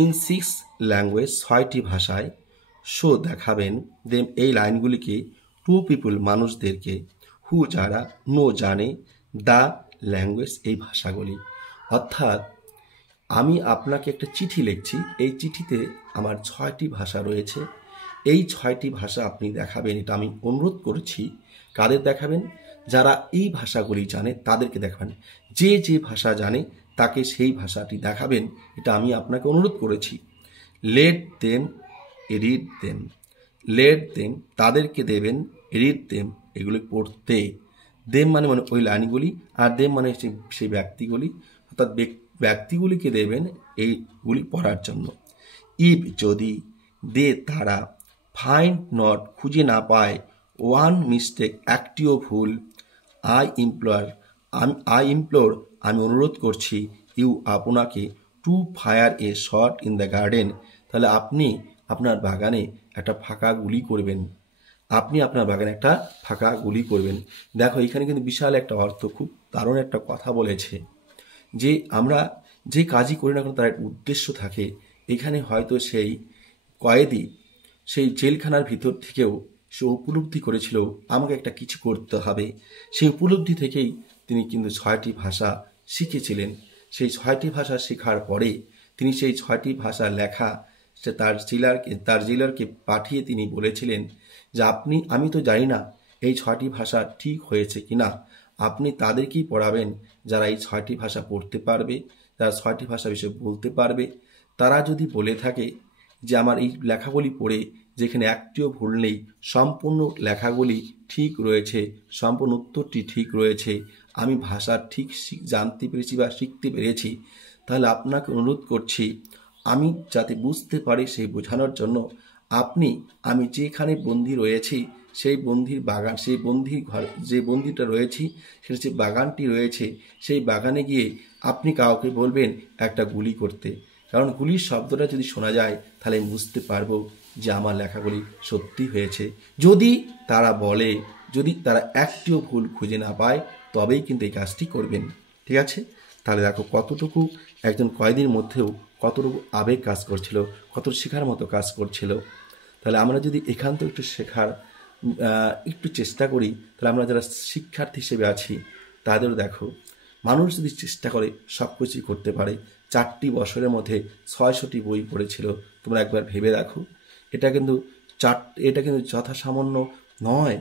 ইন 6 ল্যাঙ্গুয়েজ 6টি ভাষায়, শো দেখাবেন, দেম এই লাইনগুলিকে, টু পিপুল মানুষদেরকে, হু যারা, নো জানে, দ্য ল্যাঙ্গুয়েজ এই ভাষাগুলি। অর্থাৎ আমি আপনাকে একটা চিঠি লিখছি, এই চিঠিতে আমার 6টি ভাষা রয়েছে, এই 6টি ভাষা আপনি দেখাবেন, এটা আমি অনুরোধ করেছি। কাদের দেখাবেন? যারা এই ভাষাগুলি জানে তাদেরকে দেখাবেন, যে যে ভাষা জানে তাকে সেই ভাষাটি দেখাবেন, এটা আমি আপনাকে অনুরোধ করেছি। Let them read them, let them তাদেরকে দেবেন, রিড দেম এগুলি পড়তে, দেম মানে ওই লাইনগুলি, আর দেম মানে সেই ব্যক্তিগুলি, অর্থাৎ ব্যক্তিগুলিকে দেবেন এইগুলি পড়ার জন্য। ইফ যদি, দে তারা, ফাইন্ড নট খুঁজে না পায়, ওয়ান মিস্টেক একটিও ভুল, আই ইমপ্লোর আমি অনুরোধ করছি, ইউ আপনাকে, to fire A shot in the garden তাহলে আপনি আপনার বাগানে একটা ফাঁকা গুলি করবেন, আপনি আপনার বাগানে একটা ফাঁকা গুলি করবেন। দেখো এখানে কিন্তু বিশাল একটা অর্থ, খুব দারুণ একটা কথা বলেছে যে আমরা যে কাজই করি না কেন তার একটা উদ্দেশ্য থাকে। এখানে হয়তো সেই কয়েদি সেই জেলখানার ভিতর থেকেও সে উপলব্ধি করেছিল আমাকে একটা কিছু করতে হবে। সেই উপলব্ধি থেকেই তিনি কিন্তু 6টি ভাষা শিখেছিলেন। সেই 6টি ভাষা শেখার পরে তিনি সেই 6টি ভাষা লেখা সে তার জেলারকে পাঠিয়ে তিনি বলেছিলেন যে আমি তো জানি না এই 6টি ভাষা ঠিক হয়েছে কিনা, আপনি তাদেরকেই পড়াবেন যারা এই 6টি ভাষা পড়তে পারবে, যারা 6টি ভাষা বিষয়ে বলতে পারবে। তারা যদি বলে থাকে যে আমার এই লেখাগুলি পড়ে যেখানে একটিও ভুল নেই, সম্পূর্ণ লেখাগুলি ঠিক রয়েছে, সম্পূর্ণ উত্তরটি ঠিক রয়েছে, আমি ভাষা ঠিক জানতে পেরেছি বা শিখতে পেরেছি, তাহলে আপনাকে অনুরোধ করছি আমি যাতে বুঝতে পারি সেই বোঝানোর জন্য আমি যেখানে বন্দী রয়েছি সেই বন্দির বাগান, সেই বন্দির ঘর, যে বন্দিটা রয়েছি সেটা যে বাগানটি রয়েছে, সেই বাগানে গিয়ে আপনি কাউকে বলবেন একটা গুলি করতে। কারণ গুলির শব্দটা যদি শোনা যায় তাহলে আমি বুঝতে পারবো যে আমার লেখাগুলি সত্যি হয়েছে। যদি তারা বলে, যদি তারা একটিও ভুল খুঁজে না পায়, তবেই কিন্তু এই কাজটি করবেন। ঠিক আছে? তাহলে দেখো কতটুকু একজন কয়েদির মধ্যেও কতটুকু আবেগ কাজ করছিল, কতটুকু শেখার মতো কাজ করছিল। তাহলে আমরা যদি এখান থেকে একটু শেখার একটু চেষ্টা করি, তাহলে আমরা যারা শিক্ষার্থী হিসেবে আছি তাদেরও দেখো, মানুষ যদি চেষ্টা করে সব কিছুই করতে পারে। 4টি বছরের মধ্যে 600টি বই পড়েছিল। তোমরা একবার ভেবে দেখো, এটা কিন্তু যথাসামান্য নয়।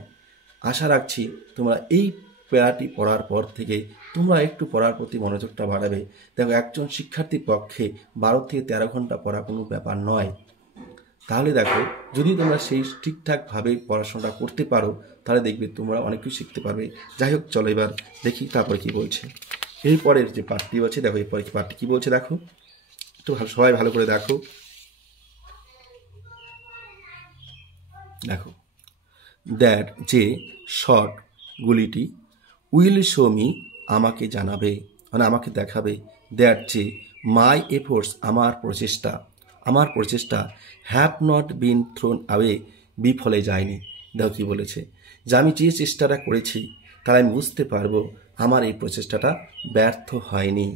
আশা রাখছি তোমরা এই প্যারাটি পড়ার পর থেকে তোমরা একটু পড়ার প্রতি মনোযোগটা বাড়াবে। দেখো, একজন শিক্ষার্থীর পক্ষে 12 থেকে 13 ঘন্টা পড়া কোনো ব্যাপার নয়। তাহলে দেখো, যদি তোমরা সেই ঠিকঠাকভাবে পড়াশোনাটা করতে পারো, তাহলে দেখবে তোমরা অনেক কিছু শিখতে পারবে। যাই হোক, চলো এবার দেখি তারপরে কি বলছে। এরপরের যে পাঠটি আছে, দেখো এরপরে কি পাঠটি কি বলছে দেখো, তো সবাই ভালো করে দেখো। দেখো, দ্যাট যে শর্ট গুলিটি উইল শো মি, আমাকে জানাবে, মানে আমাকে দেখাবে। দ্যাট যে মাই এফোর্টস, আমার প্রচেষ্টা হ্যাভ নট বিন থ্রোন আওয়ে, বিফলে যায়নি। দেখো কি বলেছে, যে আমি যে চেষ্টাটা করেছি তারা আমি বুঝতে পারবো আমার এই প্রচেষ্টাটা ব্যর্থ হয়নি।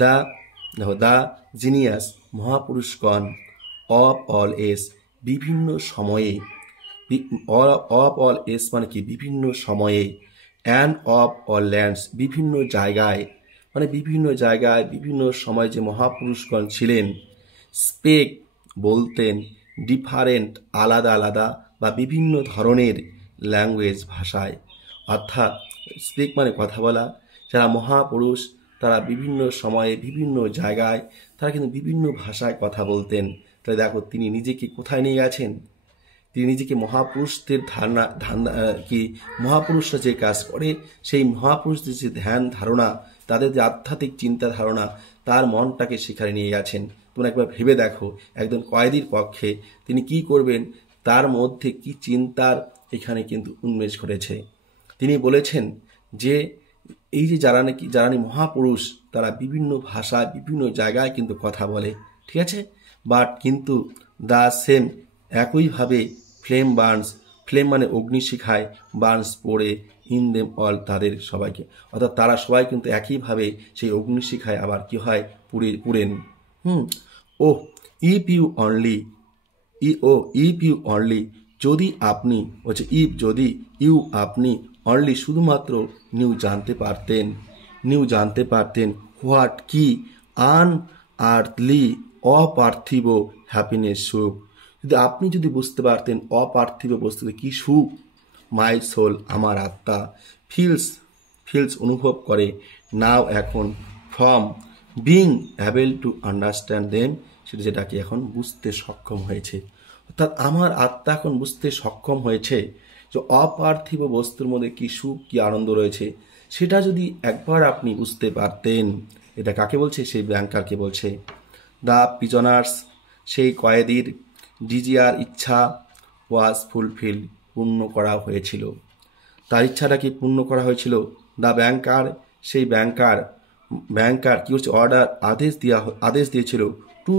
দ্য জিনিয়াস, মহাপুরুষগণ, অফ অল এজ, বিভিন্ন সময়ে, অফ অল এজ মানে কি বিভিন্ন সময়ে, অ্যান্ড অফ অল ল্যান্ডস, বিভিন্ন জায়গায়, মানে বিভিন্ন জায়গায় বিভিন্ন সময় যে মহাপুরুষগণ ছিলেন, স্পেক বলতেন, ডিফারেন্ট আলাদা আলাদা বা বিভিন্ন ধরনের ল্যাঙ্গুয়েজ ভাষায়। অর্থাৎ স্পিক মানে কথা বলা, যারা মহাপুরুষ তারা বিভিন্ন সময়ে বিভিন্ন জায়গায় তারা কিন্তু বিভিন্ন ভাষায় কথা বলতেন। তাহলে দেখো তিনি নিজেকে কোথায় নিয়ে গেছেন, তিনি নিজেকে মহাপুরুষদের মহাপুরুষরা যে কাজ করে সেই মহাপুরুষদের যে ধ্যান ধারণা, তাদের যে আধ্যাত্মিক চিন্তা ধারণা, তার মনটাকে সেখানে নিয়ে গেছেন। তোমরা একবার ভেবে দেখো, একজন কয়েদির পক্ষে তিনি কি করবেন, তার মধ্যে কি চিন্তার এখানে কিন্তু উন্মেষ ঘটেছে। তিনি বলেছেন যে এই যে যারা নাকি মহাপুরুষ, তারা বিভিন্ন ভাষায় বিভিন্ন জায়গায় কিন্তু কথা বলে, ঠিক আছে, বাট কিন্তু দ্য সেম, একইভাবে ফ্লেম বার্নস, ফ্লেম মানে অগ্নিশিখায়, বার্নস পড়ে ইন দেম অল, তাদের সবাইকে, অর্থাৎ তারা সবাই কিন্তু একইভাবে সেই অগ্নিশিখায় আবার কি হয়, পুড়েন। ও ইফ ইউ অনলি, যদি আপনি, বলছে ইফ যদি, ইউ আপনি, অনলি শুধুমাত্র, নিউ জানতে পারতেন, হোয়াট কি, আনআর্থলি অপার্থিব হ্যাপিনেস, সুখ, আপনি যদি বুঝতে পারতেন অপার্থিব বস্তুতে কি সুখ, মাই সোল আমার আত্মা, ফিলস অনুভব করে, নাও এখন, from being able to understand them, সেটা যেটাকে এখন বুঝতে সক্ষম হয়েছে। অর্থাৎ আমার আত্মা এখন বুঝতে সক্ষম হয়েছে যে অপার্থিব বস্তুর মধ্যে কি সুখ কি আনন্দ রয়েছে, সেটা যদি একবার আপনি বুঝতে পারতেন। এটা কাকে বলছে, সেই ব্যাংকারকে বলছে। দ্য প্রিজনার্স, সেই কয়েদির, ডিজিয়ার ইচ্ছা, ওয়াজ ফুলফিল, পূর্ণ করা হয়েছিল। তার ইচ্ছাটা কি পূর্ণ করা হয়েছিল। দ্য ব্যাংকার, সেই ব্যাংকার কি হচ্ছে, আদেশ দিয়েছিল, টু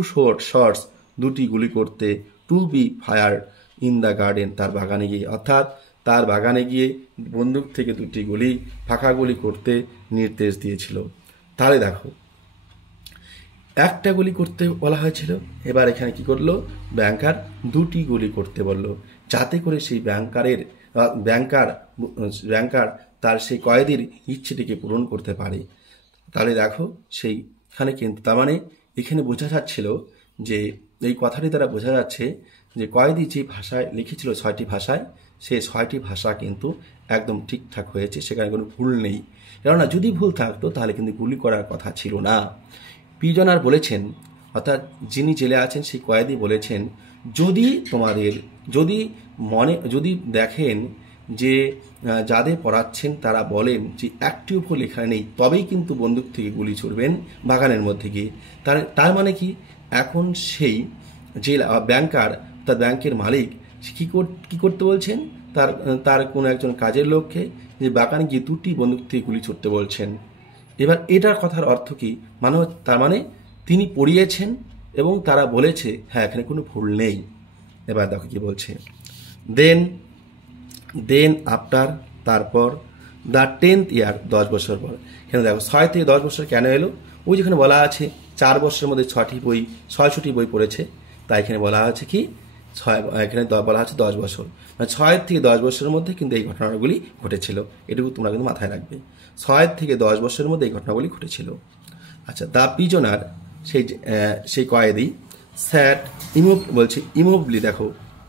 শর্টস, দুটি গুলি করতে, to be fire in the garden, তার বাগানে গিয়ে, অর্থাৎ তার বাগানে গিয়ে বন্দুক থেকে 2টি গুলি, ফাঁকা গুলি করতে নির্দেশ দিয়েছিল। তাহলে দেখো, একটা গুলি করতে বলা হয়েছিল, এবার এখানে কি করলো, ব্যাংকার 2টি গুলি করতে বললো। যাতে করে সেই ব্যাংকার তার সেই কয়েদির ইচ্ছেটিকে পূরণ করতে পারে। তাহলে দেখো সেইখানে কিন্তু তার মানে এখানে বোঝা যাচ্ছিল যে এই কথাটি দ্বারা বোঝা যাচ্ছে যে কয়েদি যে ভাষায় লিখেছিল 6টি ভাষায়, সেই 6টি ভাষা কিন্তু একদম ঠিকঠাক হয়েছে, সেখানে কোনো ভুল নেই। কেননা যদি ভুল থাকতো তাহলে কিন্তু গুলি করার কথা ছিল না। প্রিজনার বলেছেন, অর্থাৎ যিনি জেলে আছেন সেই কয়েদি বলেছেন, যদি দেখেন যে যাদের পড়াচ্ছেন তারা বলেন যে একটিও ভুল এখানে নেই, তবেই কিন্তু বন্দুক থেকে গুলি ছুড়বেন বাগানের মধ্যে গিয়ে। তার মানে কি, এখন সেই যে ব্যাংকার, তার ব্যাংকের মালিক কি করতে বলছেন, তার কোনো একজন কাজের লোককে যে বাগানে গিয়ে 2টি বন্দুক থেকে গুলি ছুটতে বলছেন। এবার এটার কথার অর্থ কি, তার মানে তিনি পড়িয়েছেন এবং তারা বলেছে হ্যাঁ এখানে কোনো ভুল নেই। এবার দেখো কি বলছে, দেন আফটার, তারপর দ্য 10th ইয়ার, 10 বছর পর। এখানে দেখো 6 থেকে 10 বছর কেন এলো, ওই যেখানে বলা আছে 4 বছরের মধ্যে 6টি বই পড়েছে, তাই এখানে বলা আছে কি এখানে বলা আছে 10 বছর, মানে 6 থেকে 10 বছরের মধ্যে কিন্তু এই ঘটনাগুলি ঘটেছিল। এটুকু তোমরা কিন্তু মাথায় রাখবে, 6 থেকে 10 বছরের মধ্যে এই ঘটনাগুলি ঘটেছিল। আচ্ছা, দ্য প্রিজনার, সেই কয়েদি স্যাট ইমুভলি, দেখো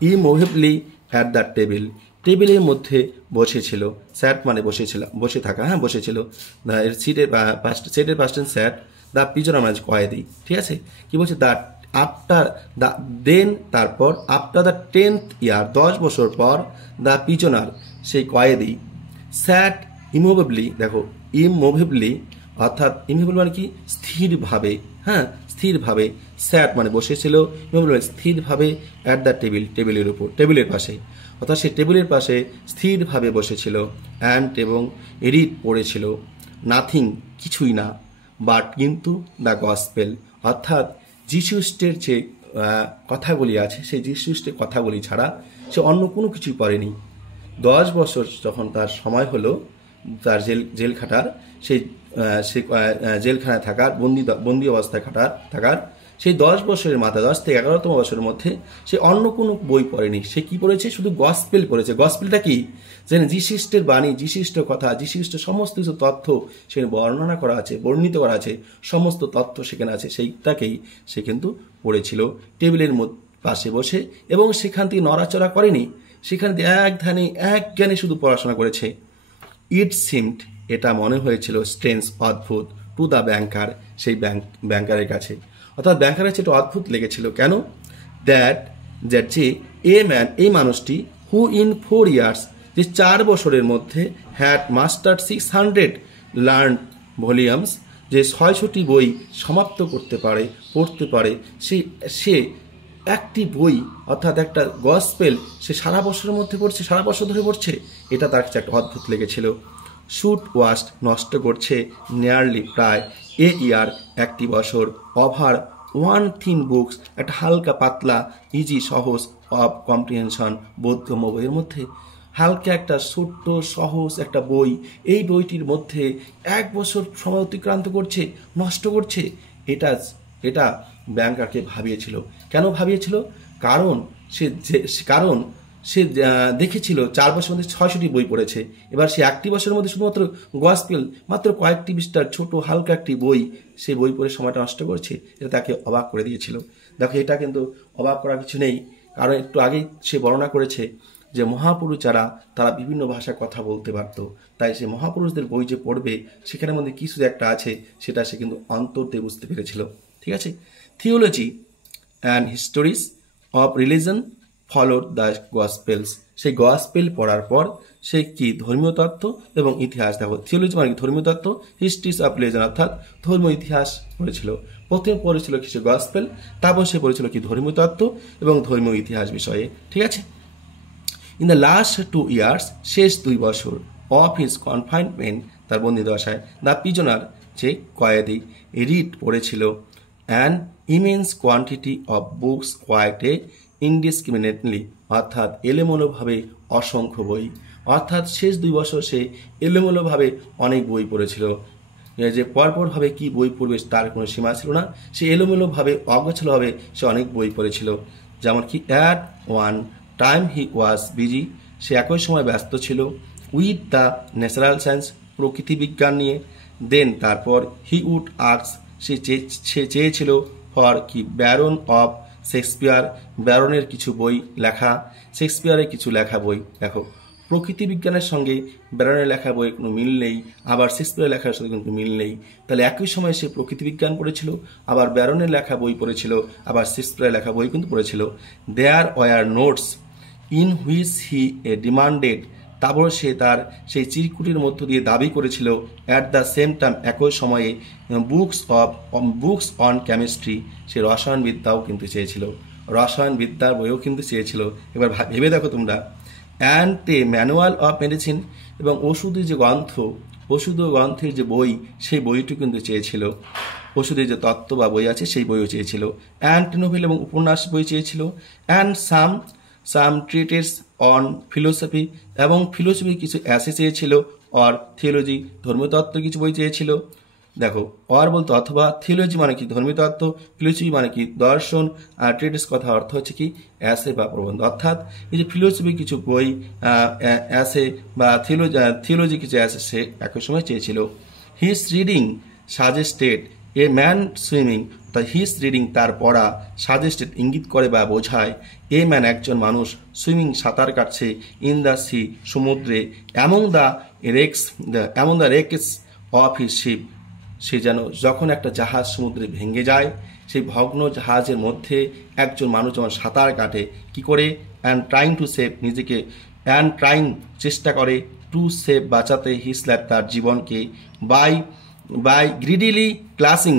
ইমুভলি অ্যাট দ্য টেবিলের মধ্যে বসেছিল। স্যাট মানে বসে থাকা, হ্যাঁ বসেছিল। সিটের past tense sat, the prisoner মানে কয়েদি, ঠিক আছে। কি বলছে, তারপর আফটার দ্য 10th ইয়ার, 10 বছর পর, দ্য প্রিজনার সেই কয়েদি স্যাট ইমুভেবলি, দেখো ইমুভেবলি অর্থাৎ ইমুভেবল মানে কি স্থিরভাবে, হ্যাঁ স্থিরভাবে, স্যাট মানে বসেছিল, ইমুভেবল মানে স্থিরভাবে, অ্যাট দ্য টেবিলের উপর, টেবিলের পাশে, অর্থাৎ সেই টেবিলের পাশে স্থিরভাবে বসেছিল। অ্যান্ড এবং রিড পড়েছিল, নাথিং কিছুই না, বাট কিন্তু দ্য গসপেল, অর্থাৎ যিশুখ্রিস্টের যে কথাগুলি আছে সেই যিশুখ্রিস্টের কথাগুলি ছাড়া সে অন্য কোনো কিছুই পড়েনি। 10 বছর যখন তার সময় হলো তার জেল খাটার, সেই জেলখানায় থাকার, বন্দি অবস্থায় থাকার সেই 10 বছরের মাথায়, 10 থেকে 11তম বছরের মধ্যে সে অন্য কোনো বই পড়েনি। সে কি পড়েছে, শুধু গসপেল পড়েছে। গসপেলটা কি, যেন যিশুখ্রিস্টের বাণী, যিশুখ্রিস্টের কথা, যিশুখ্রিস্টের সমস্ত কিছু তথ্য সেখানে বর্ণিত করা আছে, সমস্ত তথ্য সেখানে আছে, সেইটাকেই সে কিন্তু পড়েছিল টেবিলের পাশে বসে, এবং সেখান থেকে নড়াচড়া করেনি, সেখান থেকে এক জ্ঞানে শুধু পড়াশোনা করেছে। ইট সিমড, এটা মনে হয়েছিল, স্ট্রেঞ্জ অদ্ভুত, টু দ্য ব্যাংকার, সেই ব্যাংকারের কাছে, অর্থাৎ ব্যাংকারের কাছে একটু অদ্ভুত লেগেছিল। কেন, দ্যাট যে এই মানুষটি হু ইন 4 years, যে 4 বছরের মধ্যে হ্যাড মাস্টার্ড 600 লার্ন ভলিউমস, যে 600টি বই সমাপ্ত করতে পারে, পড়তে পারে, সে একটি বই অর্থাৎ একটা গসপেল সে সারা বছরের মধ্যে পড়ছে, সারা বছর ধরে পড়ছে, এটা তার কাছে একটা অদ্ভুত লেগেছিল। শুট ওয়াস্ট, নষ্ট করছে, নিয়ারলি প্রায় এ ইয়ার, একটি বছর, ওভার 1 thin বুকস, একটা হালকা পাতলা, ইজি সহজ, অফ কম্প্রিহেনশন, বোধগম্য বইয়ের মধ্যে হালকা একটা ছোট্ট সহজ একটা বই, এই বইটির মধ্যে 1 বছর সময় অতিক্রান্ত করছে, নষ্ট করছে। এটা ব্যাংকারকে ভাবিয়েছিল। কেন ভাবিয়েছিল, কারণ সে দেখেছিল 4 বছরের মধ্যে 600টি বই পড়েছে, এবার সে একটি বছরের মধ্যে শুধুমাত্র গসপেল, মাত্র কয়েকটি পৃষ্ঠার ছোট হালকা একটি বই, সেই বই পড়ে সময়টা নষ্ট করছে। এটা তাকে অবাক করে দিয়েছিল। দেখো, এটা কিন্তু অবাক করার কিছু নেই, কারণ একটু আগেই সে বর্ণনা করেছে যে মহাপুরুষ যারা, তারা বিভিন্ন ভাষায় কথা বলতে পারত, তাই সে মহাপুরুষদের বই যে পড়বে সেখানের মধ্যে কিছু একটা আছে, সেটা সে কিন্তু অন্তর দিয়ে বুঝতে পেরেছিল। ঠিক আছে, theology and histories of religion followed the gospels, সেই গসপেল পড়ার পর সে কি ধর্মীয় তত্ত্ব এবং ইতিহাস, দেখো থিওলজি মানে ধর্মীয় তত্ত্ব, হিস্ট্রিজ অফ রিলিজন অর্থাৎ ধর্মীয় ইতিহাস পড়েছিল। প্রথমে পড়েছিল কিছু গসপেল, তারপর সে পড়েছিল কি ধর্মীয় তত্ত্ব এবং ধর্মীয় ইতিহাস বিষয়ে। ঠিক আছে, ইন দ্য লাস্ট 2 years, শেষ 2 বছর, অফ হিজ কনফাইনমেন্ট, তার বন্দি দশায়, দ্য প্রিজনার যে কয়েদি রিড পড়েছিল an immense quantity of books quite indiscriminately, অর্থাৎ এলোমেলোভাবে অসংখ্য বই, অর্থাৎ শেষ 2 বছর সে এলোমেলোভাবে অনেক বই পড়েছিল, যে পরপরভাবে কি বই পড়বে তার কোনো সীমা ছিল না, সে এলোমেলোভাবে অগোছালোভাবে সে অনেক বই পড়েছিল। যেমন কি at one time he was busy, সে একই সময় ব্যস্ত ছিল উইথ দ্য ন্যাচারাল সায়েন্স, প্রকৃতি বিজ্ঞান নিয়ে। দেন তারপর হি উড আর্কস, সে চেয়েছিল ফর কি ব্যারন অফ শেক্সপিয়ার, ব্যারনের কিছু বই লেখা, শেক্সপিয়ারের কিছু লেখা বই। দেখো, প্রকৃতি বিজ্ঞানের সঙ্গে ব্যারনের লেখা বইয়ের কোনো মিল নেই, আবার শেক্সপিয়ারের লেখার সঙ্গে কিন্তু মিল নেই। তাহলে একই সময় সে প্রকৃতি বিজ্ঞান পড়েছিল, আবার ব্যারনের লেখা বই পড়েছিল, আবার শেক্সপিয়ারের লেখা বই কিন্তু পড়েছিল। There were notes in which he demanded, তারপর সে তার সেই চিরকুটির মধ্য দিয়ে দাবি করেছিল অ্যাট দ্য সেম টাইম, একই সময়ে বুকস অন কেমিস্ট্রি, সে রসায়নবিদ্যাও কিন্তু চেয়েছিল, রসায়নবিদ্যার বইও কিন্তু চেয়েছিল। এবার ভেবে দেখো তোমরা, and a manual of medicine, এবং ওষুধের যে গ্রন্থ, ওষুধ ও গ্রন্থের যে বই, সেই বইটি কিন্তু চেয়েছিল। ওষুধের যে তত্ত্ব বা বই আছে সেই বইও চেয়েছিল। অ্যান্ড নোভেল এবং উপন্যাস বই চেয়েছিল। And some treaties on philosophy, এবং ফিলোসফি কিছু অ্যাসে চেয়েছিল। অর থিওলজি, ধর্মতত্ত্ব কিছু বই চেয়েছিল। দেখো, অর বলতে অথবা, থিওলজি মানে কি ধর্মতত্ত্ব, ফিলোসফি মানে কি দর্শন, আর ট্রিটিস কথা অর্থ হচ্ছে কি অ্যাসে বা প্রবন্ধ। অর্থাৎ এই যে ফিলোসফি কিছু বই অ্যাসে বা থিওলজি কিছু অ্যাসে সে একই সময় চেয়েছিল। His reading suggested a man swimming, তাই হিজ রিডিং তার পড়া, সাজেস্টেড ইঙ্গিত করে বা বোঝায়, এ ম্যান একজন মানুষ, সুইমিং সাঁতার কাটছে, ইন দ্য সি সমুদ্রে, among the wrecks of his ship, সে যেন যখন একটা জাহাজ সমুদ্রে ভেঙে যায়, সেই ভগ্ন জাহাজের মধ্যে একজন মানুষ যেমন সাঁতার কাটে, কি করে, অ্যান্ড ট্রাইং টু সেভ নিজেকে, চেষ্টা করে, টু সেভ বাঁচাতে, হিজ লাইফ তার জীবনকে, বাই গ্রিডিলি ক্লাসিং,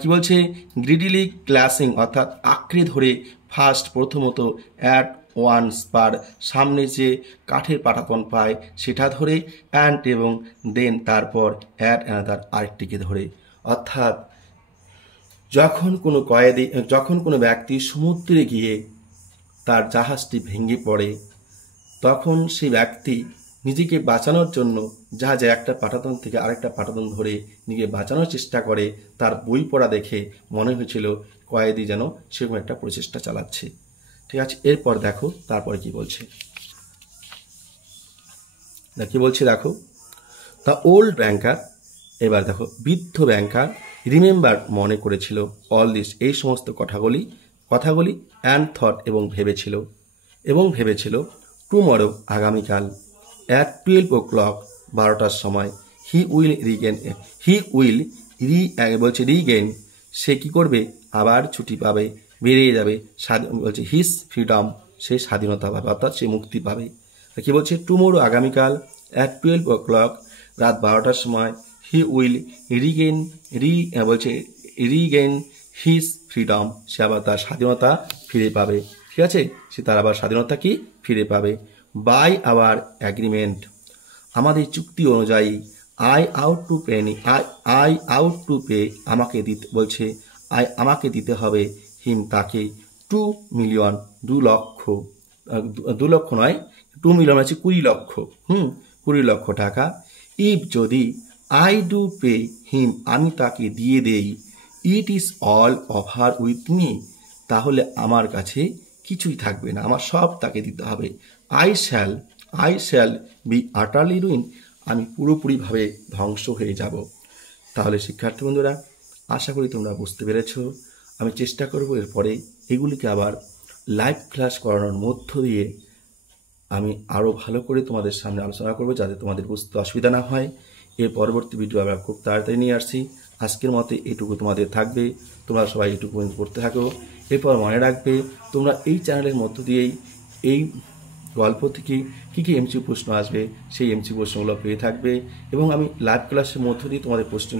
কি বলছে, গ্রিডিলি ক্লাসিং অর্থাৎ আঁকড়ে ধরে, ফার্স্ট প্রথমত, অ্যাট ওয়ান্স পার সামনে যে কাঠের পাটাতন পায় সেটা ধরে, অ্যান্ড এবং দেন তারপর, অ্যাট অ্যানাদার আরেকটিকে ধরে। অর্থাৎ যখন কোনো ব্যক্তি সমুদ্রে গিয়ে তার জাহাজটি ভেঙে পড়ে, তখন সেই ব্যক্তি নিজেকে বাঁচানোর জন্য জাহাজে একটা পাটাতন থেকে আরেকটা পাটাতন ধরে নিজেকে বাঁচানোর চেষ্টা করে। তার বই পড়া দেখে মনে হয়েছিল কয়েদি যেন সেরকম একটা প্রচেষ্টা চালাচ্ছে। ঠিক আছে, এরপর দেখো তারপরে কি বলছে, দেখো, দ্য ওল্ড ব্যাংকার, এবার দেখো বৃদ্ধ ব্যাংকার রিমেম্বার মনে করেছিল, অল দিস এই সমস্ত কথাগুলি অ্যান্ড থট এবং ভেবেছিল টুমরো আগামীকাল, অ্যাট 12 o'clock 12টার সময়, হি উইল রিগেন সে কি করবে, আবার ছুটি পাবে, বেরিয়ে যাবে, বলছে হিজ ফ্রিডম, সে স্বাধীনতা পাবে, অর্থাৎ সে মুক্তি পাবে। কি বলছে, টুমোরো আগামীকাল, অ্যাট 12 o'clock রাত 12টার সময়, he will regain his freedom, সে আবার তার স্বাধীনতা ফিরে পাবে। ঠিক আছে, সে তার আবার স্বাধীনতা কি ফিরে পাবে। বাই আওয়ার অ্যাগ্রিমেন্ট, আমাদের চুক্তি অনুযায়ী, আই আউট টু পে আমাকে দিতে বলছে, আমাকে দিতে হবে, হিম তাকে, 2 million 2 লক্ষ, 2 লক্ষ নয়, 2 million আছে 20 লক্ষ, 20 লক্ষ টাকা। ইফ যদি, আই ডু পে হিম আমি তাকে দিয়ে দেই, it is all over with me তাহলে আমার কাছে কিছুই থাকবে না, আমার সব তাকে দিতে হবে। আই শ্যাল বি আটারলি রুইন আমি পুরোপুরিভাবে ধ্বংস হয়ে যাব। তাহলে শিক্ষার্থী বন্ধুরা, আশা করি তোমরা বুঝতে পেরেছ। আমি চেষ্টা করব এরপরে এগুলিকে আবার লাইভ ক্লাস করানোর মধ্য দিয়ে আমি আরও ভালো করে তোমাদের সামনে আলোচনা করব, যাতে তোমাদের বুঝতে অসুবিধা না হয়। এর পরবর্তী ভিডিও আমরা খুব তাড়াতাড়ি নিয়ে আসছি। আজকের মতে এটুকু তোমাদের থাকবে, তোমরা সবাই এটুকু পড়তে থাকো। এরপর মনে রাখবে, তোমরা এই চ্যানেলের মধ্য দিয়েই এই গল্প থেকে কী কী এমসিকিউ প্রশ্ন আসবে সেই এমসিকিউ প্রশ্নগুলো পেয়ে থাকবে, এবং আমি লাইভ ক্লাসের মধ্য দিয়ে তোমাদের প্রশ্ন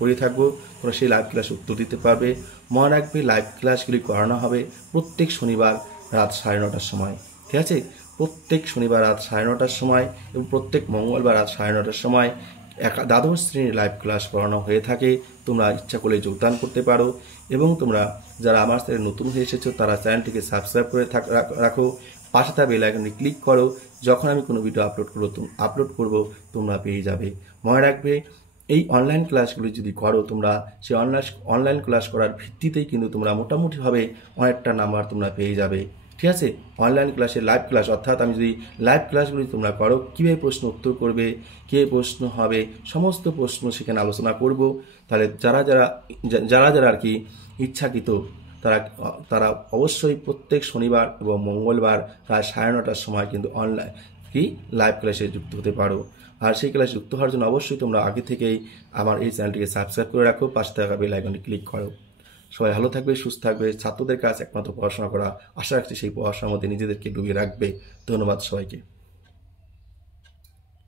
করে থাকবো, তোমরা সেই লাইভ ক্লাসে উত্তর দিতে পারবে। মনে রাখবে, লাইভ ক্লাসগুলি করানো হবে প্রত্যেক শনিবার রাত 9:30টার সময়। ঠিক আছে, প্রত্যেক শনিবার রাত 9:30টার সময় এবং প্রত্যেক মঙ্গলবার রাত 9:30টার সময় দ্বাদশ শ্রেণীর লাইভ ক্লাস করানো হয়ে থাকে। তোমরা ইচ্ছা করলে যোগদান করতে পারো, এবং তোমরা যারা আমার সাথে নতুন হয়ে এসেছো তারা চ্যানেলটিকে সাবস্ক্রাইব করে রাখো, পাশে থাকা বেল আইকনে ক্লিক করো, যখন আমি কোনো ভিডিও আপলোড করব তোমরা পেয়ে যাবে। মনে রাখবে, এই অনলাইন ক্লাসগুলি যদি করো তোমরা, সেই অনলাইন ক্লাস করার ভিত্তিতেই কিন্তু তোমরা মোটামুটিভাবে অনেকটা নাম্বার তোমরা পেয়ে যাবে। ঠিক আছে। অনলাইন ক্লাসে লাইভ ক্লাস, অর্থাৎ আমি যদি লাইভ ক্লাসগুলি তোমরা করো, কীভাবে প্রশ্ন উত্তর করবে, কীভাবে প্রশ্ন হবে, সমস্ত প্রশ্ন সেখানে আলোচনা করব। তাহলে যারা যারা যারা যারা আর কি ইচ্ছাকৃত তারা তারা অবশ্যই প্রত্যেক শনিবার এবং মঙ্গলবার প্রায় 9:30টার সময় কিন্তু অনলাইন কি লাইভ ক্লাসে যুক্ত হতে পারো। আর সেই ক্লাসে যুক্ত হওয়ার জন্য অবশ্যই তোমরা আগে থেকেই আমার এই চ্যানেলটিকে সাবস্ক্রাইব করে রাখো, পাশে থাকা বেল আইকনটি ক্লিক করো। সবাই ভালো থাকবে, সুস্থ থাকবে। ছাত্রদের কাজ একমাত্র পড়াশোনা করা, আশা রাখছি সেই পড়াশোনার মধ্যে নিজেদেরকে ডুবিয়ে রাখবে। ধন্যবাদ সবাইকে।